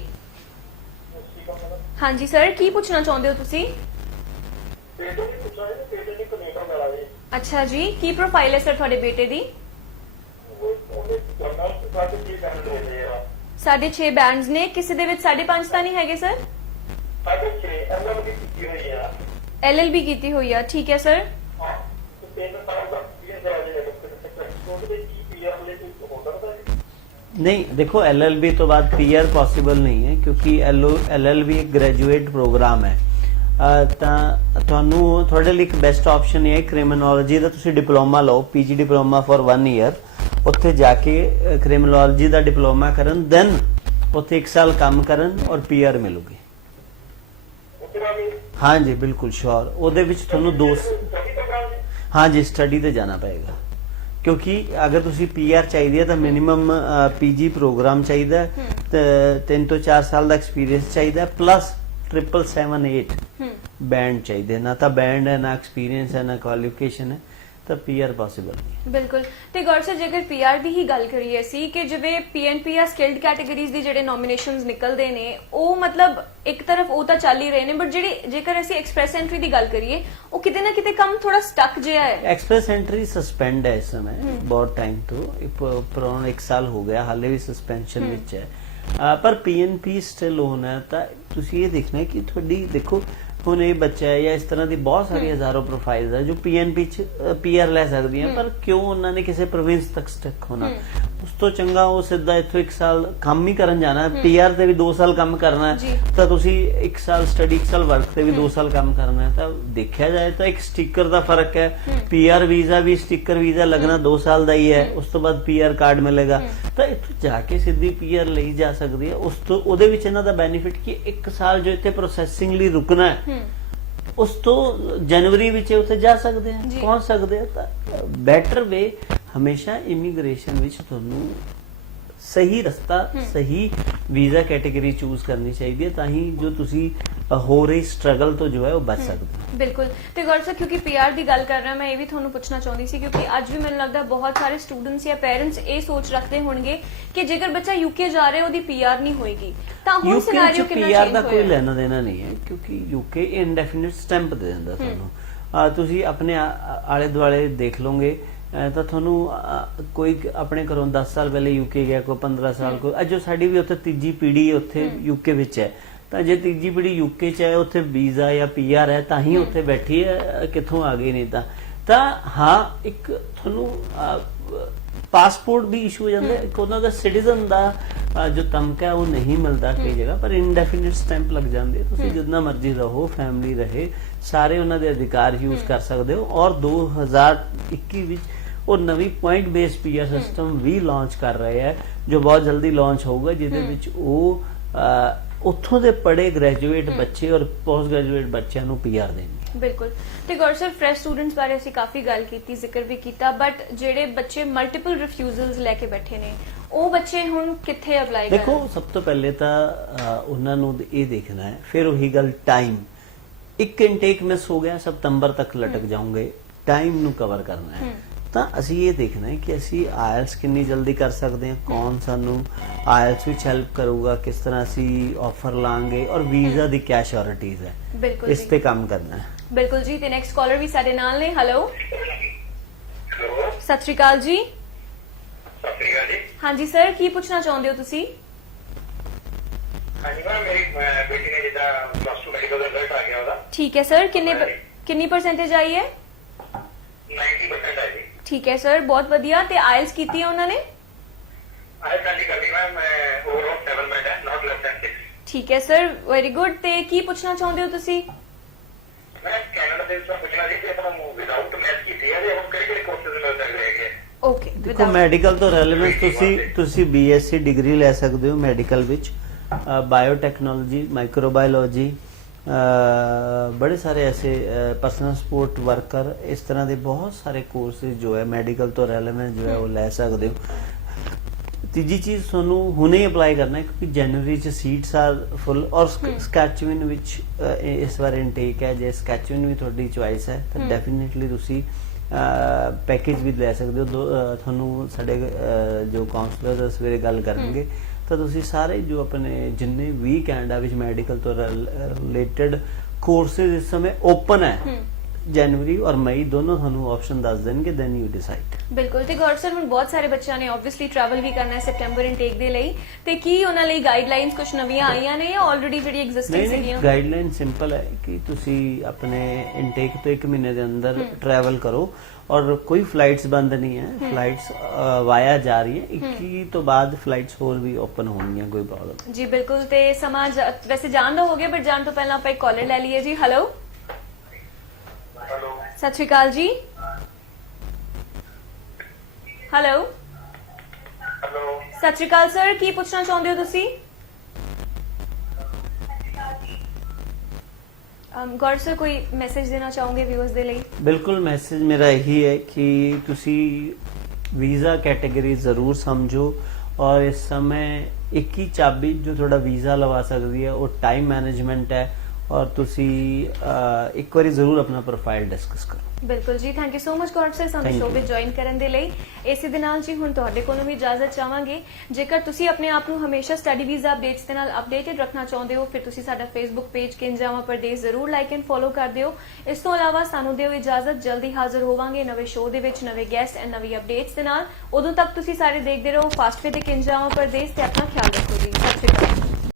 ਹਾਂਜੀ ਸਰ, ਕੀ ਪੁੱਛਣਾ ਚਾਹੁੰਦੇ ਹੋ ਤੁਸੀਂ? ਅੱਛਾ ਜੀ, ਕੀ ਪ੍ਰੋਫਾਈਲ ਹੈ ਸਰ ਤੁਹਾਡੇ ਬੇਟੇ ਦੀ? 6.5 ਬੈਂਡਸ ਨੇ, ਕਿਸੇ ਦੇ ਵਿੱਚ 5.5 ਤਾਂ ਨਹੀਂ ਹੈਗੇ ਸਰ? 6.5 LLB ਕੀਤੀ ਹੋਈ ਆ, ਠੀਕ ਹੈ ਸਰ। नहीं, देखो LLB तो बाद PR पॉसिबल नहीं है, क्योंकि LLB एक ग्रेजुएट प्रोग्राम है। ਤੁਹਾਨੂੰ ਤੁਹਾਡੇ ਲਈ ਇੱਕ ਬੈਸਟ ਆਪਸ਼ਨ ਇਹ ਹੈ ਕ੍ਰਿਮੀਨੋਲੋਜੀ ਦਾ, ਤੁਸੀਂ ਡਿਪਲੋਮਾ ਲਓ, PG ਡਿਪਲੋਮਾ ਫॉर 1 ਈਅਰ, ਉੱਥੇ ਜਾ ਕੇ ਕ੍ਰਿਮੀਨੋਲੋਜੀ ਦਾ ਡਿਪਲੋਮਾ ਕਰਨ, ਦੈਨ ਉੱਥੇ 1 ਸਾਲ ਕੰਮ ਕਰਨ ਔਰ PR ਮਿਲੂਗੀ। ਹਾਂਜੀ ਬਿਲਕੁਲ ਸ਼ੋਰ। ਉਹਦੇ ਵਿੱਚ ਤੁਹਾਨੂੰ 2 ਹਾਂਜੀ ਸਟੱਡੀ ਤੇ ਜਾਣਾ ਪਏਗਾ, ਕਿਉਂਕਿ ਅਗਰ ਤੁਸੀਂ ਪੀਆਰ ਚਾਹੀਦੀ ਹੈ ਤਾਂ ਮਿਨੀਮਮ ਪੀਜੀ ਪ੍ਰੋਗਰਾਮ ਚਾਹੀਦਾ ਹੈ, ਤੇ 3 ਤੋਂ 4 ਸਾਲ ਦਾ ਐਕਸਪੀਰੀਅੰਸ ਚਾਹੀਦਾ ਪਲੱਸ 778 ਬੈਂਡ ਚਾਹੀਦੇ, ਨਾ ਤਾਂ ਬੈਂਡ ਹੈ, ਨਾ ਐਕਸਪੀਰੀਅੰਸ ਹੈ, ਨਾ ਕੁਆਲੀਫਿਕੇਸ਼ਨ ਹੈ, ਤਾਂ ਪੀਆਰ ਪੋਸੀਬਲ ਨਹੀਂ। ਬਿਲਕੁਲ। ਤੇ ਗੌਰ ਸਰ, ਜੇਕਰ ਪੀਆਰ ਦੀ ਹੀ ਗੱਲ ਕਰੀਏ ਸੀ ਕਿ ਜਿਵੇਂ ਪੀਐਨਪੀ ਜਾਂ ਸਕਿਲਡ ਕੈਟਾਗਰੀਜ਼ ਦੀ ਜਿਹੜੇ ਨੋਮੀਨੇਸ਼ਨਸ ਨਿਕਲਦੇ ਨੇ ਉਹ ਮਤਲਬ ਇੱਕ ਤਰਫ ਉਹ ਤਾਂ ਚੱਲ ਹੀ ਰਹੇ ਨੇ, ਬਟ ਜਿਹੜੀ ਜੇਕਰ ਅਸੀਂ ਐਕਸਪ੍ਰੈਸ ਐਂਟਰੀ ਦੀ ਗੱਲ ਕਰੀਏ ਉਹ ਕਿਤੇ ਨਾ ਕਿਤੇ ਕੰਮ ਥੋੜਾ ਸਟਕ ਜਿਹਾ ਹੈ। ਐਕਸਪ੍ਰੈਸ ਐਂਟਰੀ ਸਸਪੈਂਡ ਹੈ ਇਸ ਸਮੇਂ ਬਹੁਤ ਟਾਈਮ ਤੋਂ, ਪਰੋਨ 1 ਸਾਲ ਹੋ ਗਿਆ, ਹਾਲੇ ਵੀ ਸਸਪੈਂਸ਼ਨ ਵਿੱਚ ਹੈ। ਪਰ ਪੀਐਨਪੀ ਸਟਿਲ ਹੋਣਾ ਹੈ, ਤਾਂ ਤੁਸੀਂ ਇਹ ਦੇਖਣਾ ਹੈ ਕਿ ਤੁਹਾਡੀ ਦੇਖੋ ਹੁਣ ਇਹ ਬੱਚਾ ਹੈ ਜਾਂ ਇਸ ਤਰ੍ਹਾਂ ਦੀ ਬਹੁਤ ਸਾਰੀ ਹਜ਼ਾਰੋਂ ਪ੍ਰੋਫਾਈਲਸ ਹੈ ਜੋ ਪੀਐਨਪੀ ਚ ਪੀਆਰ ਲੈ ਸਕਦੀਆਂ, ਪਰ ਕਿਉਂ ਉਹਨਾਂ ਨੇ ਕਿਸੇ ਪ੍ਰੋਵਿੰਸ ਤੱਕ ਸਟਕ ਹੋਣਾ? ਉਸ ਤੋਂ ਚੰਗਾ ਉਹ ਸਿੱਧਾ ਇੱਥੋਂ 1 ਸਾਲ ਕੰਮ ਹੀ ਕਰਨ ਜਾਣਾ, ਪੀਆਰ ਤੇ ਵੀ 2 ਸਾਲ ਕੰਮ ਕਰਨਾ ਹੈ, ਤਾਂ ਤੁਸੀਂ 1 ਸਾਲ ਸਟੱਡੀ 1 ਸਾਲ ਵਰਕ ਤੇ ਵੀ 2 ਸਾਲ ਕੰਮ ਕਰਨਾ ਹੈ। ਤਾਂ ਦੇਖਿਆ ਜਾਏ ਤਾਂ ਇੱਕ ਸਟicker ਦਾ ਫਰਕ ਹੈ, ਪੀਆਰ ਵੀਜ਼ਾ ਵੀ ਸਟicker ਵੀਜ਼ਾ ਲੱਗਣਾ 2 ਸਾਲ ਦਾ ਹੀ ਹੈ, ਉਸ ਤੋਂ ਬਾਅਦ ਪੀਆਰ ਕਾਰਡ ਮਿਲੇਗਾ, ਤਾਂ ਇੱਥੋਂ ਜਾ ਕੇ ਸਿੱਧੀ ਪੀਆਰ ਲਈ ਜਾ ਸਕਦੀ ਹੈ। ਉਸ ਤੋਂ ਉਹਦੇ ਵਿੱਚ ਇਹਨਾਂ ਦਾ ਬੈਨੀਫਿਟ ਕਿ 1 ਸਾਲ ਜੋ ਇੱਥੇ ਪ੍ਰੋਸੈਸਿੰਗ ਲਈ ਰੁਕਣਾ ਹੈ, ਉਸ ਤੋਂ ਜਨਵਰੀ ਵਿੱਚ ਉੱਥੇ ਜਾ ਸਕਦੇ ਆ, ਪਹੁੰਚ ਸਕਦੇ ਆ। ਤਾਂ ਬੈਟਰ ਵੇ ਹਮੇਸ਼ਾ ਇਮੀਗ੍ਰੇਸ਼ਨ ਵਿੱਚ ਤੁਹਾਨੂੰ ਸਹੀ ਰਸਤਾ, ਸਹੀ ਵੀਜ਼ਾ ਕੈਟਾਗਰੀ ਚੂਜ਼ ਕਰਨੀ ਚਾਹੀਦੀ ਹੈ, ਤਾਂ ਹੀ ਜੋ ਤੁਸੀਂ ਹੋ ਰਹੀ ਸਟਰਗਲ ਤੋਂ ਜੋ ਹੈ ਉਹ ਬਚ ਸਕਦੇ ਹੋ। ਬਿਲਕੁਲ। ਤੇ ਗੌਰ ਸਰ, ਕਿਉਂਕਿ ਪੀਆਰ ਦੀ ਗੱਲ ਕਰ ਰਿਹਾ, ਮੈਂ ਇਹ ਵੀ ਤੁਹਾਨੂੰ ਪੁੱਛਣਾ ਚਾਹੁੰਦੀ ਸੀ ਕਿਉਂਕਿ ਅੱਜ ਵੀ ਮੈਨੂੰ ਲੱਗਦਾ ਬਹੁਤ ਸਾਰੇ ਸਟੂਡੈਂਟਸ ਜਾਂ ਪੇਰੈਂਟਸ ਇਹ ਸੋਚ ਰੱਖਦੇ ਹੋਣਗੇ ਕਿ ਜੇਕਰ ਬੱਚਾ ਯੂਕੇ ਜਾ ਰਿਹਾ ਉਹਦੀ ਪੀਆਰ ਨਹੀਂ ਹੋਏਗੀ, ਤਾਂ ਹੁਣ ਸਿਨੈਰੀਓ ਕਿੰਨਾ ਪੀਆਰ ਚੇਂਜ ਦਾ ਕੋਈ ਹੋਇਆ? ਲੈਣਾ ਦੇਣਾ ਨਹੀਂ ਹੈ, ਕਿਉਂਕਿ ਯੂਕੇ ਇਨਡੈਫੀਨਿਟ ਸਟੈਂਪ ਦੇ ਦਿੰਦਾ ਤੁਹਾਨੂੰ। ਤੁਸੀਂ ਆਪਣੇ ਆਲੇ ਦੁਆਲੇ ਦੇਖ ਲਓਗੇ ਤਾਂ ਤੁਹਾਨੂੰ ਕੋਈ ਆਪਣੇ ਘਰੋਂ 10 ਸਾਲ ਪਹਿਲੇ ਯੂਕੇ ਗਿਆ, ਕੋਈ 15 ਸਾਲ, ਕੋਈ ਅੱਜ ਸਾਡੀ ਵੀ ਉੱਥੇ ਤੀਜੀ ਪੀੜ੍ਹੀ ਉੱਥੇ ਯੂਕੇ ਵਿੱਚ ਹੈ, ਤਾਂ ਜੇ ਤੀਜੀ ਪੀੜ੍ਹੀ ਯੂਕੇ ਚ ਹੈ, ਉੱਥੇ ਵੀਜ਼ਾ ਜਾਂ ਪੀਆਰ ਹੈ, ਤਾਂ ਹੀ ਉੱਥੇ ਬੈਠੀ ਹੈ, ਕਿੱਥੋਂ ਆ ਗਈ ਨਹੀਂ ਤਾਂ ਹਾਂ ਇੱਕ ਤੁਹਾਨੂੰ ਪਾਸਪੋਰਟ ਵੀ ਇਸ਼ੂ ਹੋ ਜਾਂਦਾ, ਇੱਕ ਉਹਨਾਂ ਦਾ ਸਿਟੀਜ਼ਨ ਦਾ ਜੋ ਤਮਕਾ ਉਹ ਨਹੀਂ ਮਿਲਦਾ ਕਈ ਜਗ੍ਹਾ, ਪਰ ਇਨਡੈਫੀਨਿਟ ਸਟੈਂਪ ਲੱਗ ਜਾਂਦੇ। ਤੁਸੀਂ ਜਿੰਨਾ ਮਰਜ਼ੀ ਰਹੋ, ਫੈਮਿਲੀ ਰਹੇ, ਸਾਰੇ ਉਹਨਾਂ ਦੇ ਅਧਿਕਾਰ ਯੂਜ਼ ਕਰ ਸਕਦੇ ਹੋ। ਔਰ 2021 ਵਿੱਚ ਉਹ ਨਵੀਂ ਪੁਆਇੰਟ ਬੇਸਡ ਪੀਆਰ ਸਿਸਟਮ ਵੀ ਲਾਂਚ ਕਰ ਰਹੇ ਹੈ, ਜੋ ਬਹੁਤ ਜਲਦੀ ਲਾਂਚ ਹੋਊਗਾ, ਜਿਹਦੇ ਵਿੱਚ ਉਹ ਉੱਥੋਂ ਦੇ ਪੜ੍ਹੇ ਗ੍ਰੈਜੂਏਟ ਬੱਚੇ ਔਰ ਪੋਸਟ ਗ੍ਰੈਜੂਏਟ ਬੱਚਿਆਂ ਨੂੰ ਪੀਆਰ ਦੇਣਗੇ। ਬਿਲਕੁਲ। ਤੇ ਗੌਰ ਸਰ, ਫਰੈਸ਼ ਸਟੂਡੈਂਟਸ ਬਾਰੇ ਅਸੀਂ ਕਾਫੀ ਗੱਲ ਕੀਤੀ, ਜ਼ਿਕਰ ਵੀ ਕੀਤਾ, ਬਟ ਜਿਹੜੇ ਬੱਚੇ ਮਲਟੀਪਲ ਰਿਫਿਊਜ਼ਲਸ ਲੈ ਕੇ ਬੈਠੇ ਨੇ ਉਹ ਬੱਚੇ ਹੁਣ ਕਿੱਥੇ ਅਪਲਾਈ ਕਰਨ? ਦੇਖੋ, ਸਭ ਤੋਂ ਪਹਿਲੇ ਤਾਂ ਉਹਨਾਂ ਨੂੰ ਇਹ ਦੇਖਣਾ ਹੈ, ਫਿਰ ਉਹੀ ਗੱਲ ਟਾਈਮ, ਇੱਕ ਇਨਟੇਕ ਮਿਸ ਹੋ ਗਿਆ, ਸਤੰਬਰ ਤੱਕ ਲਟਕ ਜਾਓਗੇ, ਟਾਈਮ ਨੂੰ ਕਵਰ ਕਰਨਾ ਹੈ। ਤਾਂ ਅਸੀਂ ਇਹ ਦੇਖਣਾ ਹੈ ਕਿ ਅਸੀਂ ਆਇਲਸ ਕਿੰਨੀ ਜਲਦੀ ਕਰ ਸਕਦੇ ਹਾਂ, ਕੌਣ ਸਾਨੂੰ ਆਇਲਸ ਵਿੱਚ ਹੈਲਪ ਕਰੂਗਾ, ਕਿਸ ਤਰ੍ਹਾਂ ਅਸੀਂ ਆਫਰ ਲਾਂਗੇ, ਔਰ ਵੀਜ਼ਾ ਦੀ ਕਿਆ ਸ਼ੋਰਟੀਜ਼ ਹੈ, ਬਿਲਕੁਲ ਇਸ ਤੇ ਕੰਮ ਕਰਨਾ ਹੈ। ਬਿਲਕੁਲ ਜੀ। ਤੇ ਨੈਕਸਟ ਕਾਲਰ ਵੀ ਸਾਡੇ ਨਾਲ ਨੇ। ਹੈਲੋ, ਹੈਲੋ, ਸਤਿ ਸ਼੍ਰੀ ਅਕਾਲ ਜੀ। ਸਤਿ ਸ਼੍ਰੀ ਅਕਾਲ ਜੀ। ਹਾਂਜੀ ਸਰ, ਕੀ ਪੁੱਛਣਾ ਚਾਹੁੰਦੇ ਹੋ ਤੁਸੀਂ? ਹਾਂਜੀ ਮੈਮ, ਮੇਰੀ ਬੇਟੀ ਨੇ ਜਿੱਦਾਂ +2 ਮੈਡੀਕਲ ਦਾ ਰਿਜ਼ਲਟ ਆ ਗਿਆ ਉਹਦਾ। ਠੀਕ ਹੈ ਸਰ, ਕਿੰਨੀ ਪਰਸੈਂਟੇਜ ਆਈ ਹੈ? 90% ਹੈ ਜੀ। ਠੀਕ ਹੈ ਸਰ, ਬਹੁਤ ਵਧੀਆ। ਤੇ ਆਇਲਸ ਕੀਤੀ ਹੈ ਉਹਨਾਂ ਨੇ? ਆਇਲਸ ਨਹੀਂ ਕਰਨੀ ਮੈਮ, ਓਵਰਆਲ 7 ਬੈਂਡ ਹੈ, ਨਾਟ ਲੈਸ ਦੈਨ 6। ਠੀਕ ਹੈ ਸਰ, ਵੈਰੀ ਗੁੱਡ। ਤੇ ਕੀ ਪੁੱਛਣਾ ਚਾਹੁੰਦੇ ਹੋ ਤੁਸੀਂ? ਮੈਂ ਕੈਨੇਡਾ ਦੇ ਵਿੱਚ ਪੁੱਛਣਾ ਸੀ ਕਿ ਆਪਾਂ ਨੂੰ ਵਿਦਆਊਟ ਮੈਥ ਕੀਤੀ ਹੈ ਜਾਂ ਹੁਣ ਕਿਹੜੇ ਕੋਰਸਸ ਮਿਲ ਸਕਦੇ ਹੈਗੇ? ਓਕੇ, ਦੇਖੋ, ਮੈਡੀਕਲ ਤੋਂ ਰੈਲੇਵੈਂਸ ਤੁਸੀਂ ਬੀਐਸਸੀ ਡਿਗਰੀ ਲੈ ਸਕਦੇ ਹੋ ਮੈਡੀਕਲ ਵਿੱਚ, ਬਾਇਓਟੈਕਨੋਲੋਜੀ, ਮਾਈਕਰੋਬਾਇਓਲੋਜੀ, बड़े सारे ऐसे पर्सनल सपोर्ट वर्कर, इस तरह के बहुत सारे कोर्सेज जो है मेडिकल तो रेलेवेंट जो है वो ले सकते हो। तीजी चीज ਤੁਹਾਨੂੰ ਹੁਣੇ ਅਪਲਾਈ ਕਰਨਾ ਹੈ ਕਿਉਂਕਿ ਜਨਵਰੀ ਚ ਸੀਟਸ ਆਰ ਫੁੱਲ, ਔਰ ਸਕੈਚੂਇਨ ਵਿੱਚ ਇਸ ਵਾਰ ਇਨਟੇਕ ਹੈ। ਜੇ ਸਕੈਚੂਇਨ ਵੀ ਤੁਹਾਡੀ ਚੁਆਇਸ ਹੈ ਤਾਂ ਡੈਫੀਨਿਟਲੀ ਤੁਸੀਂ ਪੈਕੇਜ ਵੀ ਲੈ ਸਕਦੇ ਹੋ। ਤੁਹਾਨੂੰ ਸਾਡੇ ਜੋ ਕਾਉਂਸਲਰ ਸਵੇਰੇ ਗੱਲ ਕਰਨਗੇ ਤਾਂ ਤੁਸੀਂ ਸਾਰੇ ਜੋ ਆਪਣੇ ਜਿੰਨੇ ਵੀ ਕੈਨੇਡਾ ਵਿੱਚ ਮੈਡੀਕਲ ਤੋਂ ਰਿਲੇਟਡ ਕੋਰसेज ਇਸ ਸਮੇਂ ਓਪਨ ਹੈ, ਜਨਵਰੀ ਔਰ ਮਈ ਦੋਨੋਂ ਤੁਹਾਨੂੰ ਆਪਸ਼ਨ ਦੱਸ ਦੇਣਗੇ, ਦੈਨ ਯੂ ਡਿਸਾਈਡ। ਬਿਲਕੁਲ। ਤੇ ਗੌਰ ਸਰ, ਹੁਣ ਬਹੁਤ ਸਾਰੇ ਬੱਚਿਆਂ ਨੇ ਆਬਵੀਅਸਲੀ ਟਰੈਵਲ ਵੀ ਕਰਨਾ ਹੈ ਸੈਪਟੈਂਬਰ ਇਨਟੇਕ ਦੇ ਲਈ, ਤੇ ਕੀ ਉਹਨਾਂ ਲਈ ਗਾਈਡਲਾਈਨਸ ਕੁਝ ਨਵੀਆਂ ਆਈਆਂ ਨੇ ਜਾਂ ਆਲਰੇਡੀ ਜਿਹੜੀ ਐਗਜ਼ਿਸਟਿੰਗ ਸੀਗੀਆਂ? ਗਾਈਡਲਾਈਨ ਸਿੰਪਲ ਹੈ ਕਿ ਤੁਸੀਂ ਆਪਣੇ ਇਨਟੇਕ ਤੋਂ 1 ਮਹੀਨੇ ਦੇ ਅੰਦਰ ਟਰੈਵਲ ਕਰੋ, ਔਰ ਕੋਈ ਫਲਾਈਟਸ ਬੰਦ ਨਹੀਂ ਹੈ, ਫਲਾਈਟਸ ਵਾਇਆ ਜਾ ਰਹੀ ਹੈ। 21 ਤੋਂ ਬਾਅਦ ਫਲਾਈਟਸ ਹੋਰ ਵੀ ਓਪਨ ਹੋਣਗੀਆਂ, ਕੋਈ ਪ੍ਰੋਬਲਮ ਜੀ। ਬਿਲਕੁਲ। ਤੇ ਸਮਾਂ ਵੈਸੇ ਜਾਣ ਦਾ ਹੋ ਗਿਆ, ਬਟ ਜਾਣ ਤੋਂ ਪਹਿਲਾਂ ਆਪਾਂ ਇੱਕ ਕਾਲਰ ਲੈ ਲਈਏ ਜੀ। ਹੈਲੋ, ਹੈਲੋ, ਸਤਿ ਸ਼੍ਰੀ ਅਕਾਲ ਜੀ। ਹੈਲੋ, ਹੈਲੋ, ਸਤਿ ਸ਼੍ਰੀ ਅਕਾਲ ਸਰ, ਕੀ ਪੁੱਛਣਾ ਚਾਹੁੰਦੇ ਹੋ ਤੁਸੀਂ? ਗੌਰ ਸਰ, ਕੋਈ ਮੈਸੇਜ ਦੇਣਾ ਚਾਹੋਗੇ ਵਿਊਅਰਸ ਦੇ ਲਈ? ਬਿਲਕੁਲ, ਮੈਸੇਜ ਮੇਰਾ ਇਹੀ ਹੈ ਕਿ ਤੁਸੀਂ वीज़ा कैटेगरी ज़रूर समझो और इस समय एक ही चाबी जो थोड़ा वीज़ा लवा सकती है वो टाइम मैनेजमेंट है और तुसी एक बारी ज़रूर अपना प्रोफाइल डिस्कस करो। ਬਿਲਕੁਲ ਜੀ, thank you so much Gaurav sir ਸਾਨੂੰ Thank ਸ਼ੋਅ you. ਵਿੱਚ ਜੁਆਇਨ ਕਰਨ ਦੇ ਲਈ। ਇਸੇ ਦੇ ਨਾਲ ਜੀ ਹੁਣ ਤੁਹਾਡੇ ਕੋਲੋਂ ਵੀ ਇਜਾਜ਼ਤ ਚਾਹਾਂਗੇ। ਜੇਕਰ ਤੁਸੀਂ ਆਪਣੇ ਆਪ ਨੂੰ ਹਮੇਸ਼ਾ ਸਟੱਡੀ ਵੀਜ਼ਾ ਅਪਡੇਟਸ ਦੇ ਨਾਲ ਅਪਡੇਟਡ ਰੱਖਣਾ ਚਾਹੁੰਦੇ ਹੋ ਫਿਰ ਤੁਸੀਂ ਸਾਡਾ ਫੇਸਬੁੱਕ ਪੇਜ ਕਿੰਜਾਵਾ ਪਰਦੇਸ ਜ਼ਰੂਰ ਲਾਈਕ ਐਂਡ ਫੋਲੋ ਕਰ ਦਿਓ। ਇਸ ਤੋਂ ਇਲਾਵਾ ਸਾਨੂੰ ਦਿਓ ਇਜਾਜ਼ਤ, ਜਲਦੀ ਹਾਜ਼ਰ ਹੋਵਾਂਗੇ ਨਵੇਂ ਸ਼ੋਅ ਦੇ ਵਿੱਚ ਨਵੇਂ ਗੈਸਟ ਐਂਡ ਨਵੀਂ ਅਪਡੇਟਸ ਦੇ ਨਾਲ। ਉਦੋਂ ਤੱਕ ਤੁਸੀਂ ਸਾਰੇ ਦੇਖਦੇ ਰਹੋ ਫਾਸਟ ਵੇ ਤੇ ਕਿੰਜਾਵਾ ਪਰਦੇਸ ਤੇ ਆਪਣਾ ਖਿਆਲ ਰੱਖੋ ਜੀ। ਸਤਿ ਸ਼੍ਰੀ ਅਕਾਲ।